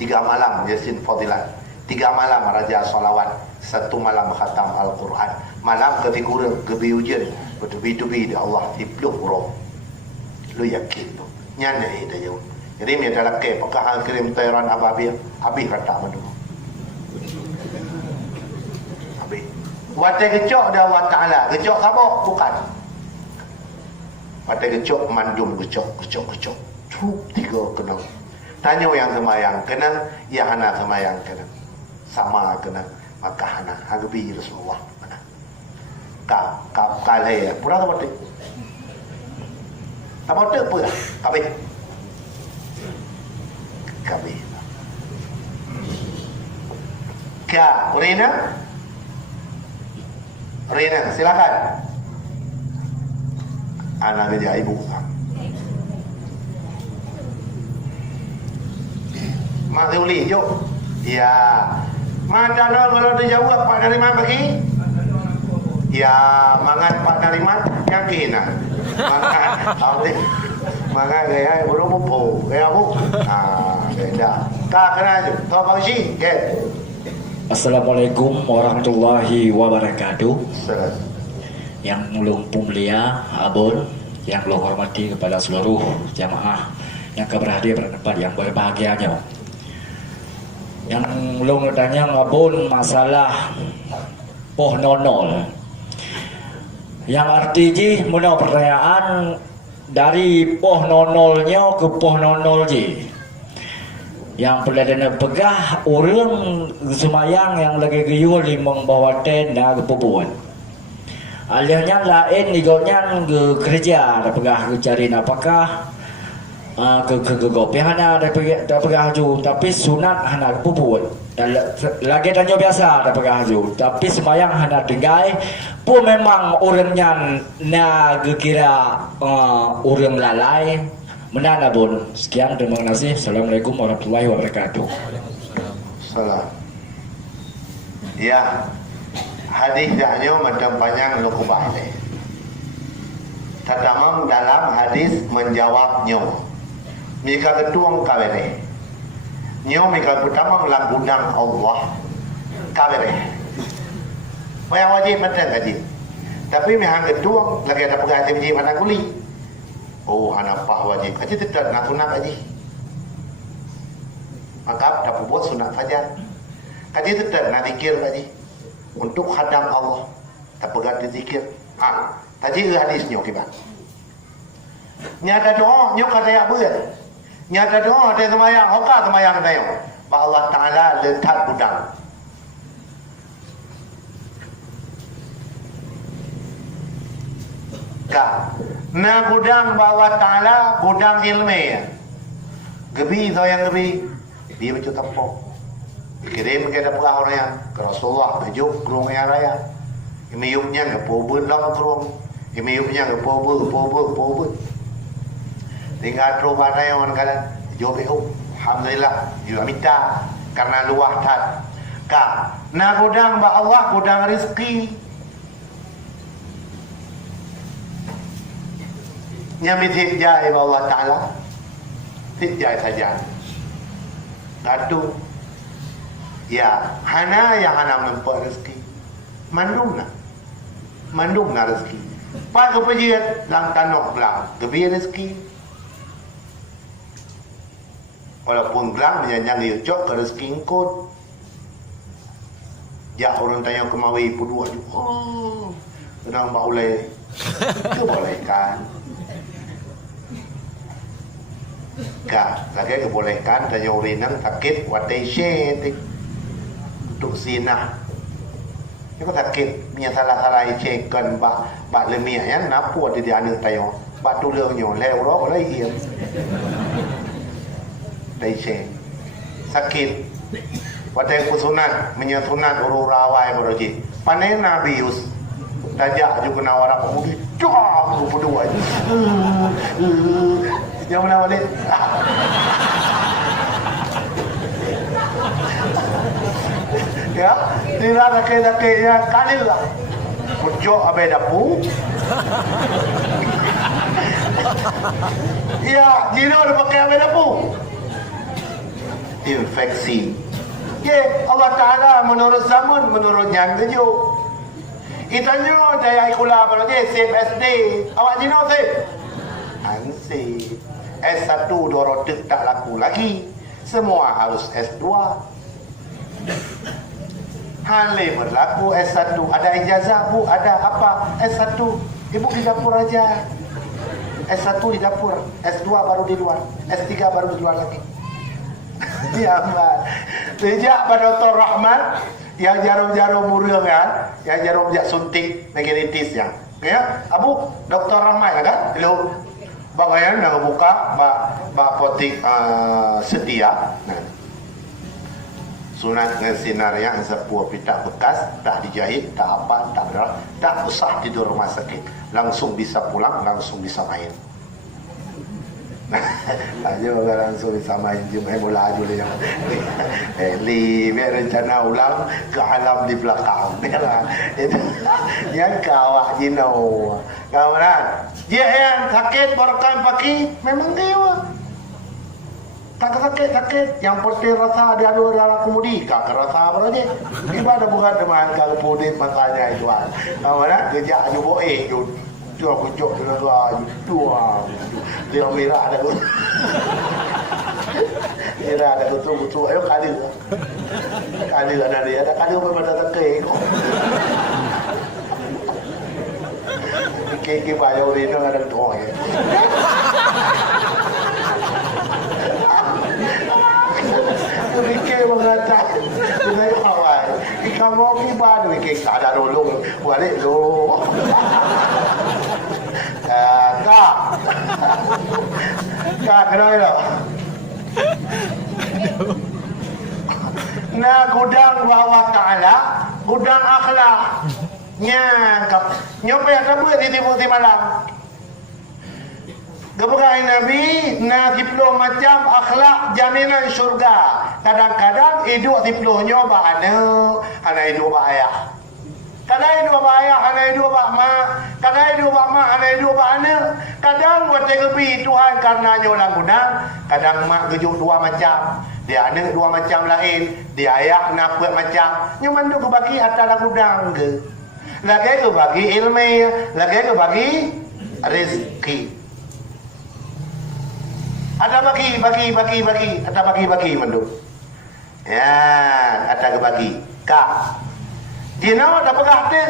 3 malam Yasin Fadilat, 3 malam Raja Salawat, 1 malam khatam Al-Quran. malam ke kurang gebi hujan bertubi-tubi di Allah tipluh roh lu yakin tu nyana ida yo jadi mi dalam ke pakah kirim tayran ababil habis kata manu habis wate kecok dah Allah Taala kecok kabok bukan wate kecok mandum kecok cup tiga kena tanya yang semayang kena yang hana semayang kena sama kena maka hana hagbi Rasulullah mana kap kalai pura tak betul tak betul pura kabeh Kak Rina silakan anak kerja ibu Mak Zuli, yuk. Ya. Mana kalau dijawab Pak Nariman bagi? Ya, mangan Pak Nariman yakin ah. Mangan awak. Mangan gaya burung bubu, gaya bu. Beda. Kak kena je. Tahu Pak Uci? Okey. Assalamualaikum warahmatullahi wabarakatuh. Salam. Yang mulia Abun, yang belum hormati kepada seluruh jamaah yang keberhadiran pada tempat yang berbahagianya. Yang belum tanya Abun masalah poh nonol. Yang artinya mana pertanyaan dari poh nonolnya ke poh nonol je. Yang pelajaran pegah orang semayang yang lagi gayul limang bawa tenda ke pupuan. Alihnya lain nigonya ke kerja, ada pegah ke cari apakah ke gopi hana ada pegah ju, tapi sunat hana ke pupuan. Lagi tanya biasa ada pegah ju, tapi semayang hana dengai. Pun memang orangnya na kira orang lalai. Menana Bun. Sekian, terima kasih. Assalamualaikum warahmatullahi wabarakatuh. Salam. Ya. Hadis dahnya macam panjang lokubah ini. Tadamam dalam hadis menjawabnya. Mika ketuang kawere. Nyo mika pertama melanggunang Allah kawere. Yang wajib macam kaji. Tapi mihang ketuang lagi ada pegawai wajib mana kuli. Oh, anak pah wajib. Kaji tidak nak sunat kaji. Maka dapat buat sunat fajar. Kaji tidak nak zikir kaji. Untuk hadam Allah. Tak pegat di zikir. Kaji hadisnya kita. Nyata doa, nyok kata ya ber. Nyata doa, dia semayang. Hoka semayang tayo. Pak Allah Ta'ala letak gudang. Na gudang bawa Ta'ala gudang ilmu. Gebi tau yang gebi dia macam tempok kirim ke dapat orang yang ke Rasulullah bejuk kerung yang raya imiyupnya ke pobel dalam kerung imiyupnya ke pobel tinggal perubahan yang orang kata jawab alhamdulillah juga minta karena luah tat na gudang ba Allah gudang rezeki nyamit hijai Allah Ta'ala hijai saja datu ya hana yang hana menempat rezeki mandum na rezeki pak kepejiat lang tanok belang gebi rezeki walaupun belang menyanjang yucok ke rezeki ingkut ya orang tanya kemawi pudua juga kenang boleh kebolehkan lagi kebolehkan tanya urinan sakit watai syed untuk sinah itu sakit punya salah cekan bak lemia ya napu ada di anu tayo bak tulungnya lewro boleh iya tai syed sakit watai kusunat menyesunat uru rawai beroji panen Nabi Yus dajak juga nawara pemudi dah berdua yang mana balik ya tidak laki-lakinya kali lah pucuk abai dapu ya jino dia pakai abai dapu infeksi ya Allah Ta'ala menurut zaman menurut yang tujuh Itanya daya ikula baru je sip SD. Awak jino sip? Ansip. S1 Dorotek tak laku lagi. Semua harus S2. Hale berlaku S1. Ada ijazah bu, ada apa? S1. Ibu di dapur aja. S1 di dapur, S2 baru di luar, S3 baru di luar lagi. Ya aman. Sejak Pak Dr. Rahman yang jarum-jarum murung kan, yang jarum suntik megalitis yang. Ya, Abu Dr. Rahman kan? Hello. Bagaimana nak buka bak potik setia. Nah. Sunat ngesinar yang sepuah pitak bekas, tak dijahit, tak apa, tak berdarah, tak usah tidur rumah sakit. Langsung bisa pulang, langsung bisa main. Aja baga langsung bisa main jumlah bola aja yang rencana ulang ke alam di belakang. Itu yang kawak jino. Kawanan, dia yang sakit borokan pagi memang dia. Tak sakit, yang penting rasa dia ada dalam kemudi, kak rasa apa aja. Ibadah bukan teman kalau pudit makanya itu kan. Kawanan kerja aja boe, dua kucuk dua. Dia merah ada tu. Merah ada betul. Ayo kali ada dia. Ada kali pada tekek. Kiki bayar ini ada tuh ya. Fikir mengatakan dengan kawan ikan mau kibar fikir ada dulu balik dulu kak kenapa nah gudang Allah Ta'ala gudang akhlak nyangkap nyoba yang kabut di timur malam kebenaran Nabi na 10 macam akhlak jaminan syurga. Kadang-kadang hidup 10-nya ba ana hidup ba ayah. Kadang hidup ba ayah, ana hidup ba mak. Kadang hidup ba mak, ana hidup ba anak. Kadang buat tegepi Tuhan karena nyolang guna. Kadang mak gejuk 2 macam. Dia anak 2 macam lain. Dia ayah nak buat macam. Nyaman tu bagi atas gudang ke. Lagi ke bagi ilmu, lagi ke bagi rezeki. Ada bagi, ada bagi mendu. Ya, ada bagi. Kak. Dina ada pegah tu.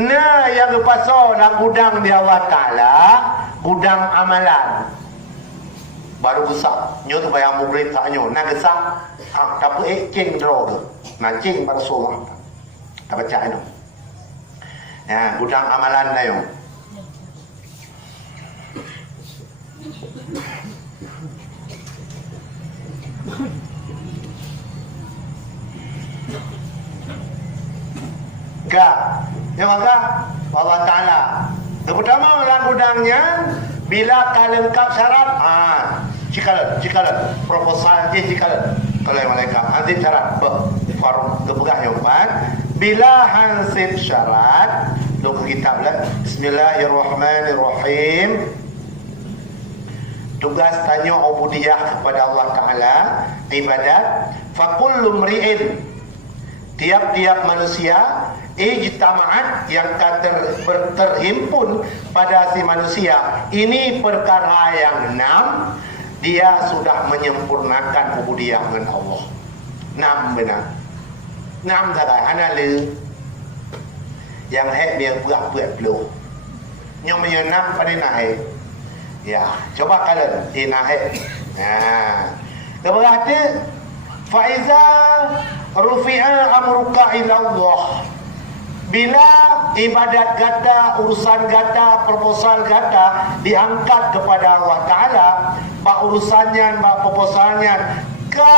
Nah, yang pasal nak gudang di Allah Ta'ala, gudang amalan. Baru besar. Nyo tu bayang murid tak nyo. Nak besar. Tapi cing draw tu. Nak cing baru somah. Tak baca itu. Ya, gudang amalan dah yo. Yang maka Allah Ta'ala pertama dalam gudangnya bila tak lengkap syarat cikalan proposal je cikalan kalau yang malaikat hansip syarat forum kebegah yang empat bila hansip syarat lu ke kitab lah Bismillahirrahmanirrahim. Tugas tanya ubudiyah kepada Allah Ta'ala ibadat fakullu mri'in tiap-tiap manusia ijtama'at yang terhimpun pada si manusia ini perkara yang 6 dia sudah menyempurnakan ubudiyah dengan Allah 6 benar 6 tak ada le yang hek dia berat belum yang menyenam pada naik ya coba kalian di naik berarti faiza rufi'a amruka ila Allah bila ibadat gata, urusan gata, proposal gata diangkat kepada Allah Ta'ala bak urusannya, bak proposalnya ke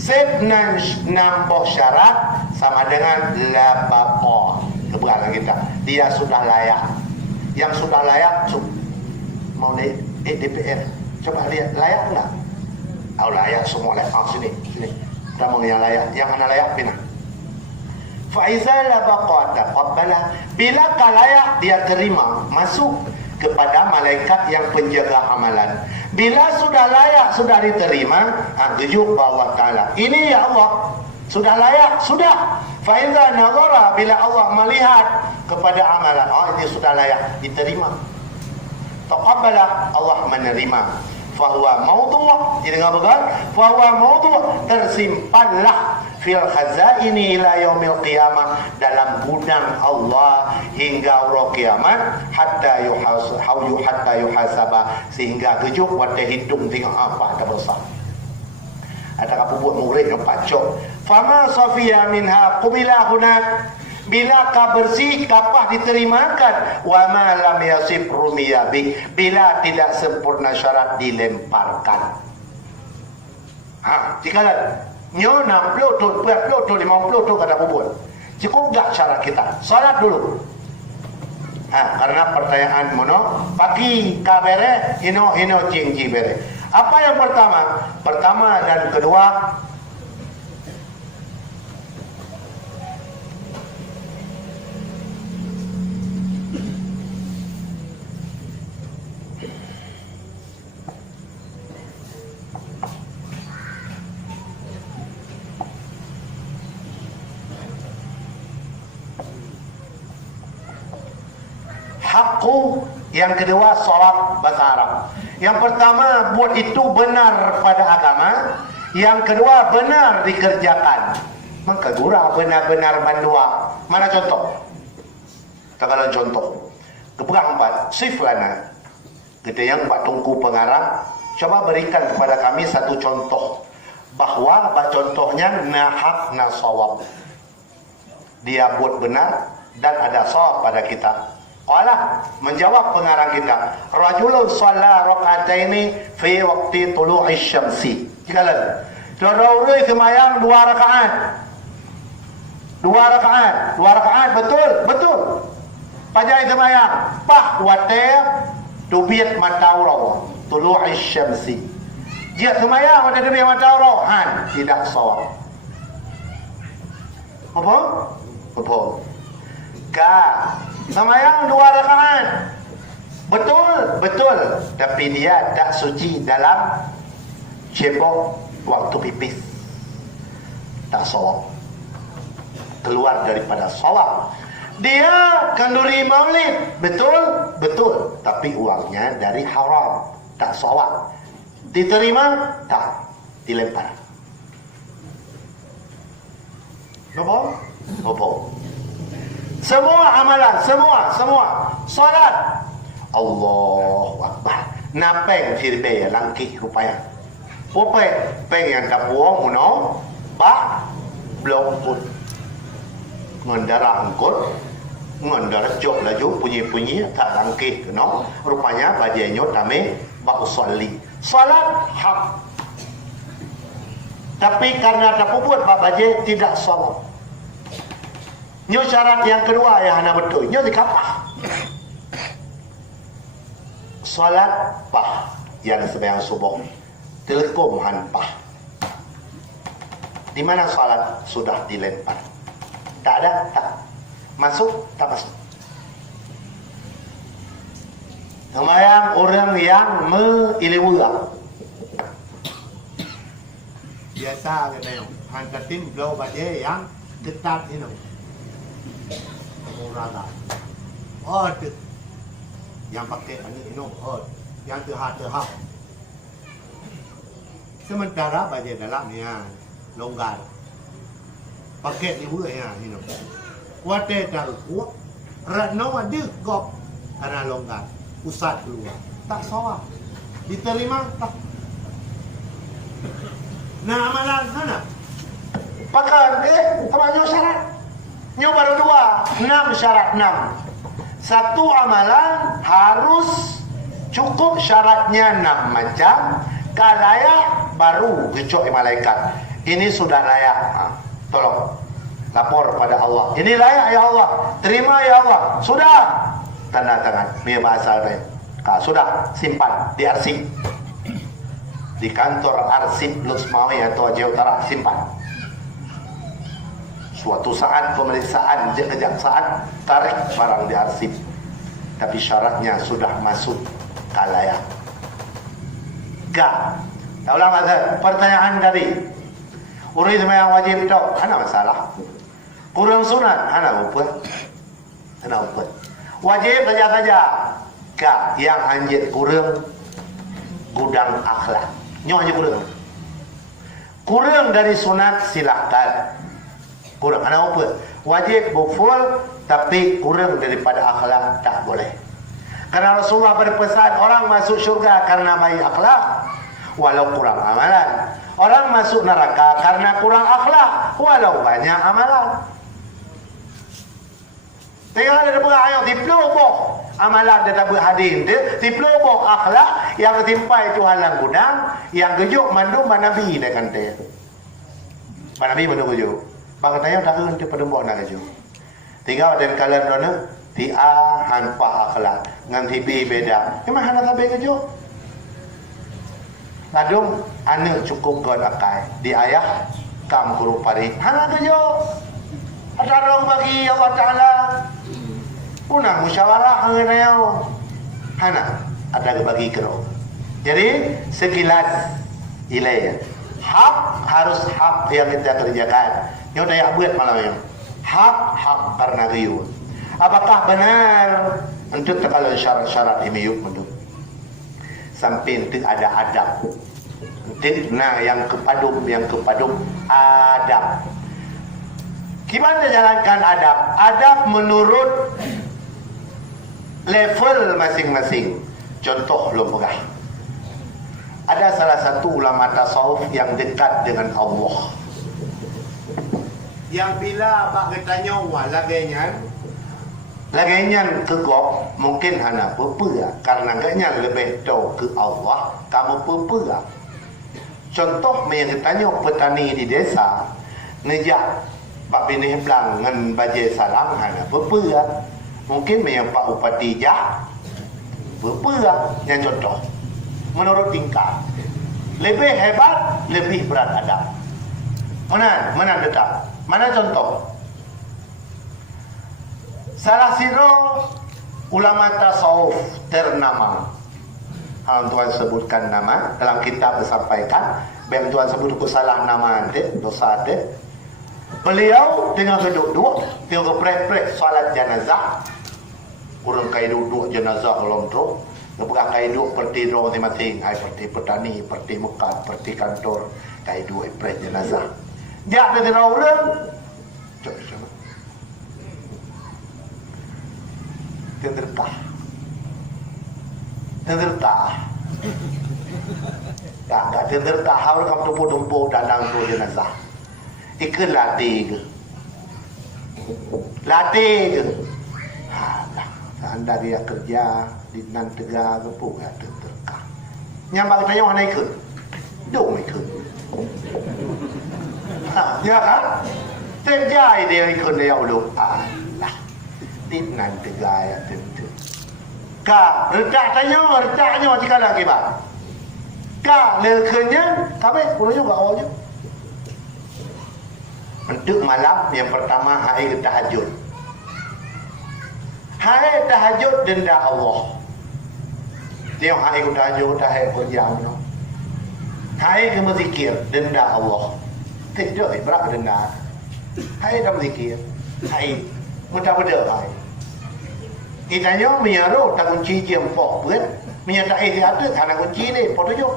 sebnan nambah syarat sama dengan labaqah kebenaran kita dia sudah layak yang sudah layak mau naik DPR coba lihat layak enggak? Oh layak semua layak sini kamu yang layak yang mana layak pindah Faizal labaqata qabbala bila layak dia terima masuk kepada malaikat yang penjaga amalan. Bila sudah layak sudah diterima, tujuh Allah Taala. Ini ya Allah sudah layak sudah Fa'idha nazara, bila Allah melihat kepada amalan, ini sudah layak diterima. Taqabbalah, Allah menerima. Fahuwa mawdu', didengar betul? Fahuwa mawdu', tersimpanlah fil khazaini ila yaumil qiyamah, dalam gudang Allah hingga hari kiamat, hatta yuhasaba, sehingga kejuk wata hitung tengok apa ada besar. Ada apa buat murid yang pacok. Fama safiya minha qubila hunak, bila ka bersih kapah diterimakan. Wa ma lam yasif rumiya bi, bila tidak sempurna syarat dilemparkan. Jika nyo 60 tu, 40 tu, 50 tu kada kubur. Cukup tak syarat kita? Salat dulu. Karena pertanyaan mono pagi ka bere, hino cingji bere. Apa yang pertama? Pertama dan kedua, hakku, yang kedua salat bahasa Arab. Yang pertama, buat itu benar pada agama. Yang kedua, benar dikerjakan. Maka gurau benar-benar bandua. Mana contoh? Tagalan contoh. Kepegang 4, siflana. Kita yang buat tungku pengarang, coba berikan kepada kami satu contoh. Bahawa contohnya nahak nasawab. Dia buat benar dan ada sawab pada kita. Qala, menjawab pengarang kita, rajulun shalla rak'ataini fi waqti tulu'i syamsi. Jikalan orang semayang 2 rakaat. 2 rakaat betul. Pajai semayang pah wate tubiyat matawra tulu'i syamsi. Dia semayang wate tubiyat matawra, tidak sawab. Apa? Semayang 2 rakaat. Betul. Tapi dia tak suci dalam cebok waktu pipis. Tak sawab. Keluar daripada sawab. Dia kenduri maulid. Betul. Tapi uangnya dari haram. Tak sawab. Diterima? Tak. Dilempar. Apa? Semua amalan, semua. Salat, Allahu Akbar. Napeng sirbe langkih rupanya. Peng yang tak buang muno, blok pun. Ngendara angkut, ngendara jok laju punyi tak langkih kena. Rupanya badannya tame usolli. Salat hak. Tapi karena tak buat baje tidak salat. Nyo syarat yang kedua yang hana betul. Nyo dikapah. Salat pah yang sembahyang subuh. Telekom hanpah. Di mana salat sudah dilempar. Tak ada, tak. Masuk, tak masuk. Sembahyang orang yang mengiliwura. Biasa katanya. Hantatin blow baje yang ketat ini. Murada. Yang pakai ini yang terhad. Sementara baju dalamnya longgar. Pakai ni buaya ini. Wate taruh. Ratno ada gop karena longgar. Pusat keluar. Tak sawah. Diterima tak. Nah amalan sana. Pakai apa syarat? Nyo baru 2, 6 syarat 6. Satu amalan harus cukup syaratnya 6 macam. Kalau layak baru gecok malaikat. Ini sudah layak. Tolong lapor pada Allah. Ini layak ya Allah. Terima ya Allah. Sudah. Tanda tangan. Ini bahasa lain. Sudah simpan di arsip. Di kantor arsip Lusmawi atau Jawa Utara simpan. Suatu saat pemeriksaan kejaksaan tarik barang di arsip. Tapi syaratnya sudah masuk kalayak. Gak. Tak ulang kata pertanyaan tadi. Urus yang wajib itu, ada masalah. Kurang sunat, anak apa? Anak apa? Wajib saja-saja. Kak, yang anjir kurang gudang akhlak. Nyo aja kurang. Kurang dari sunat silakan. Kurang, anak apa? Wajib full, tapi kurang daripada akhlak tak boleh. Karena Rasulullah berpesan orang masuk syurga karena baik akhlak, walau kurang amalan. Orang masuk neraka karena kurang akhlak, walau banyak amalan. Tengok ada berayat di pelubuk amalan dia tak berhadir dia di pelubuk akhlak yang timpai itu halang gudang yang gejuk mandum Nabi dia kata. Nabi mandum gejuk. Bang tanya tak ke pada buat nak gejuk. Tinggal dan kalian dona ti a hanfa akhlak ngan ti b beda. Memang hana tak gejuk. Ladung anak cukup kau akai di ayah kam guru pari hana gejuk. Ada orang bagi Allah Ta'ala punang musyawarah mengenai hana ada bagi kero. Jadi sekilas ilai hak harus hak yang kita kerjakan. Yang dah buat malam ini hak karena riu. Apakah benar untuk kalau syarat-syarat ini yuk menurut sampai nanti ada adab. Nanti nah yang kepadum adab. Gimana jalankan adab? Adab menurut level masing-masing. Contoh lomba. Ada salah satu ulama tasawuf yang dekat dengan Allah. Yang bila abang tanya lagainya kegok mungkin hana pepera karena gaknya lebih tahu ke Allah kamu pepera. Contoh yang tanya petani di desa nejak Pak Bini Belang dengan bajai salang hana pepera. Mungkin Pak Upati jah berperang yang contoh menurut tingkah lebih hebat lebih berat adab mana dekat mana contoh salah siro ulama tasawuf ternama kalau Tuhan sebutkan nama dalam kitab disampaikan biar Tuhan sebut salah nama ante dosa ante beliau dengan duduk tengok prek salat jenazah kurang kai duduk jenazah dalam tu Nggak kai duduk perti duduk masing-masing hai perti petani, perti muka, perti kantor kai duduk prek jenazah jak dia kena ulang coba tenderkah tak tenderkah harus kamu tumpu-tumpu danang tu jenazah ikut latih ke anda dia kerja di nan tegak ke pun ada terkah nyambang tanya mana ikut dong ikut ya kan terjai dia ikut dia ulung Allah di nan tegak ya tentu ka retaknya macam lagi bang ka lekenya kami punya juga awalnya untuk malam yang pertama hari tahajud. Hari tahajud denda Allah. Dia hari tahajud tahajud berjam no. Hari ke berzikir denda Allah. Tidak berapa denda. Hari dah berzikir. Hari mudah-mudah hari. Itanya menyaruh tak kunci jam 4 buat. Menyatakan dia ada karena kunci ni 47.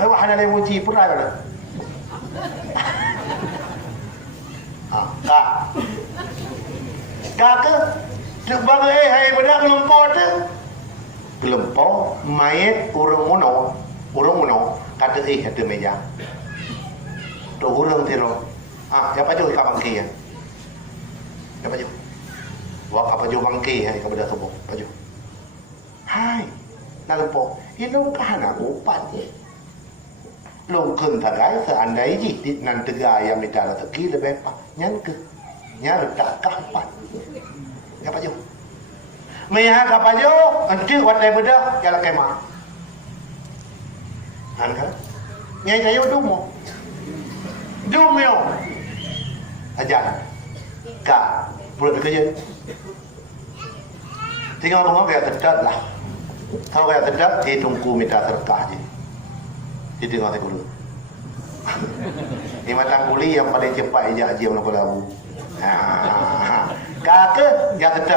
Kalau ada lagi kunci pernah ada. Kak sebagai hai pada kelompok tu kelompok mayat orang mono kata kata meja tu orang tiro siapa juga ikan bangki ya siapa juga wak apa juga bangki hai kepada tubuh baju hai nak kelompok ini kahana upat lung kun tagai seandai jidit nan tegai yang medala teki lebih pak nyan ke nyar tak kapan apa jo maya apa jo anti wat dai beda kala kema han kan nyai tayo dumo aja ka boleh bekerja tinggal ngomong kayak tedat lah kalau kayak tedat dia tunggu minta terkah je dia tengok dulu. Ini matang kuli yang paling cepat ijak haji yang lagu. Kakak yang kata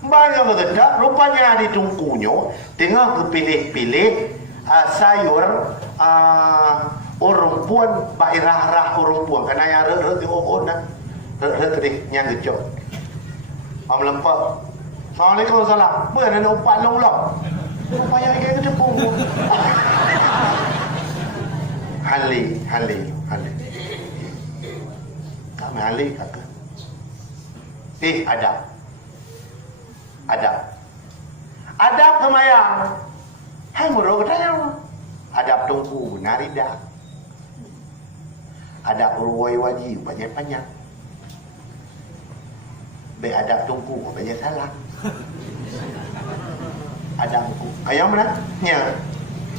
banyak kata rupanya di tungkunya tengah kepilih-pilih sayur orang puan bairah-rah orang puan karena yang re di orang nak re tadi yang gejok am lempak Assalamualaikum salam mana nak umpat long rupanya kayak gitu pun Hali kami hali kakak adab kemayang hai murah katanya adab tungku narida adab urwai wajib banyak be adab tungku banyak salah adab ayam mana nya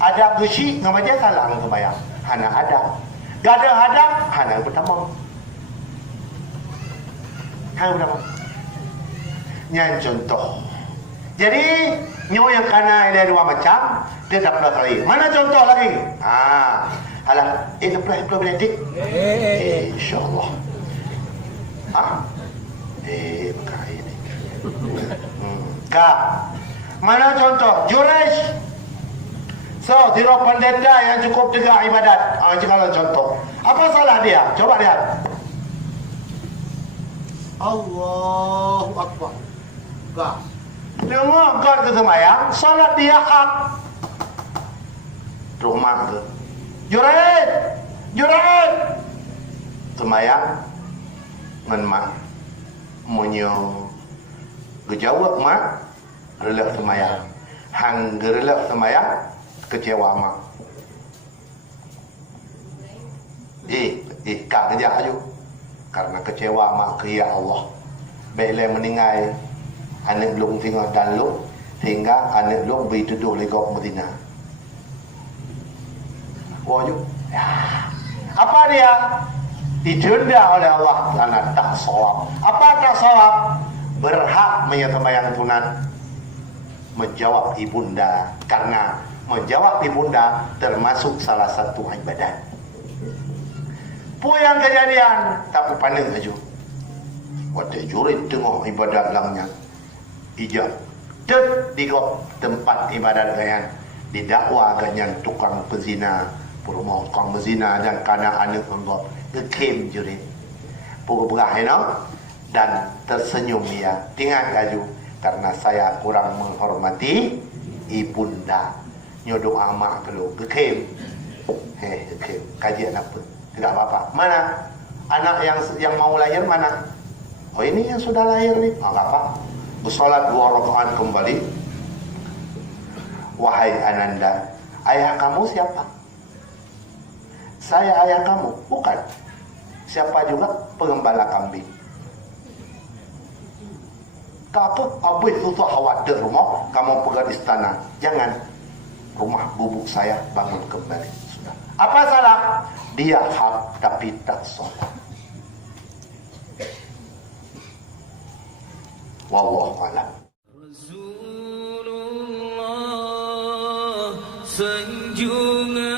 adab gusi ngamaja salah kemayang hana adab gak ada adab hana pertama yang contoh. Jadi nyo yang kana ada dua macam, dia tak pernah kali. Mana contoh lagi? Alah, itu problematik. Insyaallah. Bukan ini. Mana contoh? Jurej. So, tiro pendeta yang cukup tegak ibadat. Kalau contoh. Apa salah dia? Coba lihat. Allahu Akbar. Dia ngangkat ke semayang, salat dia hak. Rumah ke. Juret. Semayang. Ngan mak. Monyo. Gejawab mak. Relak semayang. Hang gerelak semayang. Kecewa mak. Kak kejap aja. Karena kecewa mak ke ya Allah. Bila meninggal anak belum tinggal dalu hingga anak belum berituduh legok Medina. Wajib. Apa dia? Ditunda oleh Allah karena tak sholat. Apa tak sholat? Berhak menyatakan tunat menjawab ibunda karena menjawab ibunda termasuk salah satu ibadat. Yang kejadian tapi pandang saja. Waktu jurid tengok ibadat langnya ijab dek di tempat ibadat ganyan didakwa ganyan tukang pezina purmo tukang pezina dan kana anak enggak gekem jurid pura-pura dan tersenyum dia tinggal kaju karena saya kurang menghormati ibunda nyodo amak kalau gekem gekem kajian apa tidak apa-apa. Mana anak yang mau lahir mana? Oh ini yang sudah lahir nih. Enggak apa. Bersolat 2 rakaat kembali. Wahai Ananda, ayah kamu siapa? Saya ayah kamu. Bukan. Siapa juga? Pengembala kambing. Kata abis susah khawatir rumah, kamu pergi istana. Jangan. Rumah bubuk saya bangun kembali. Sudah. Apa salah? Dia hak tapi tak sholat. Wallahu a'lam. Rasulullah sanjungan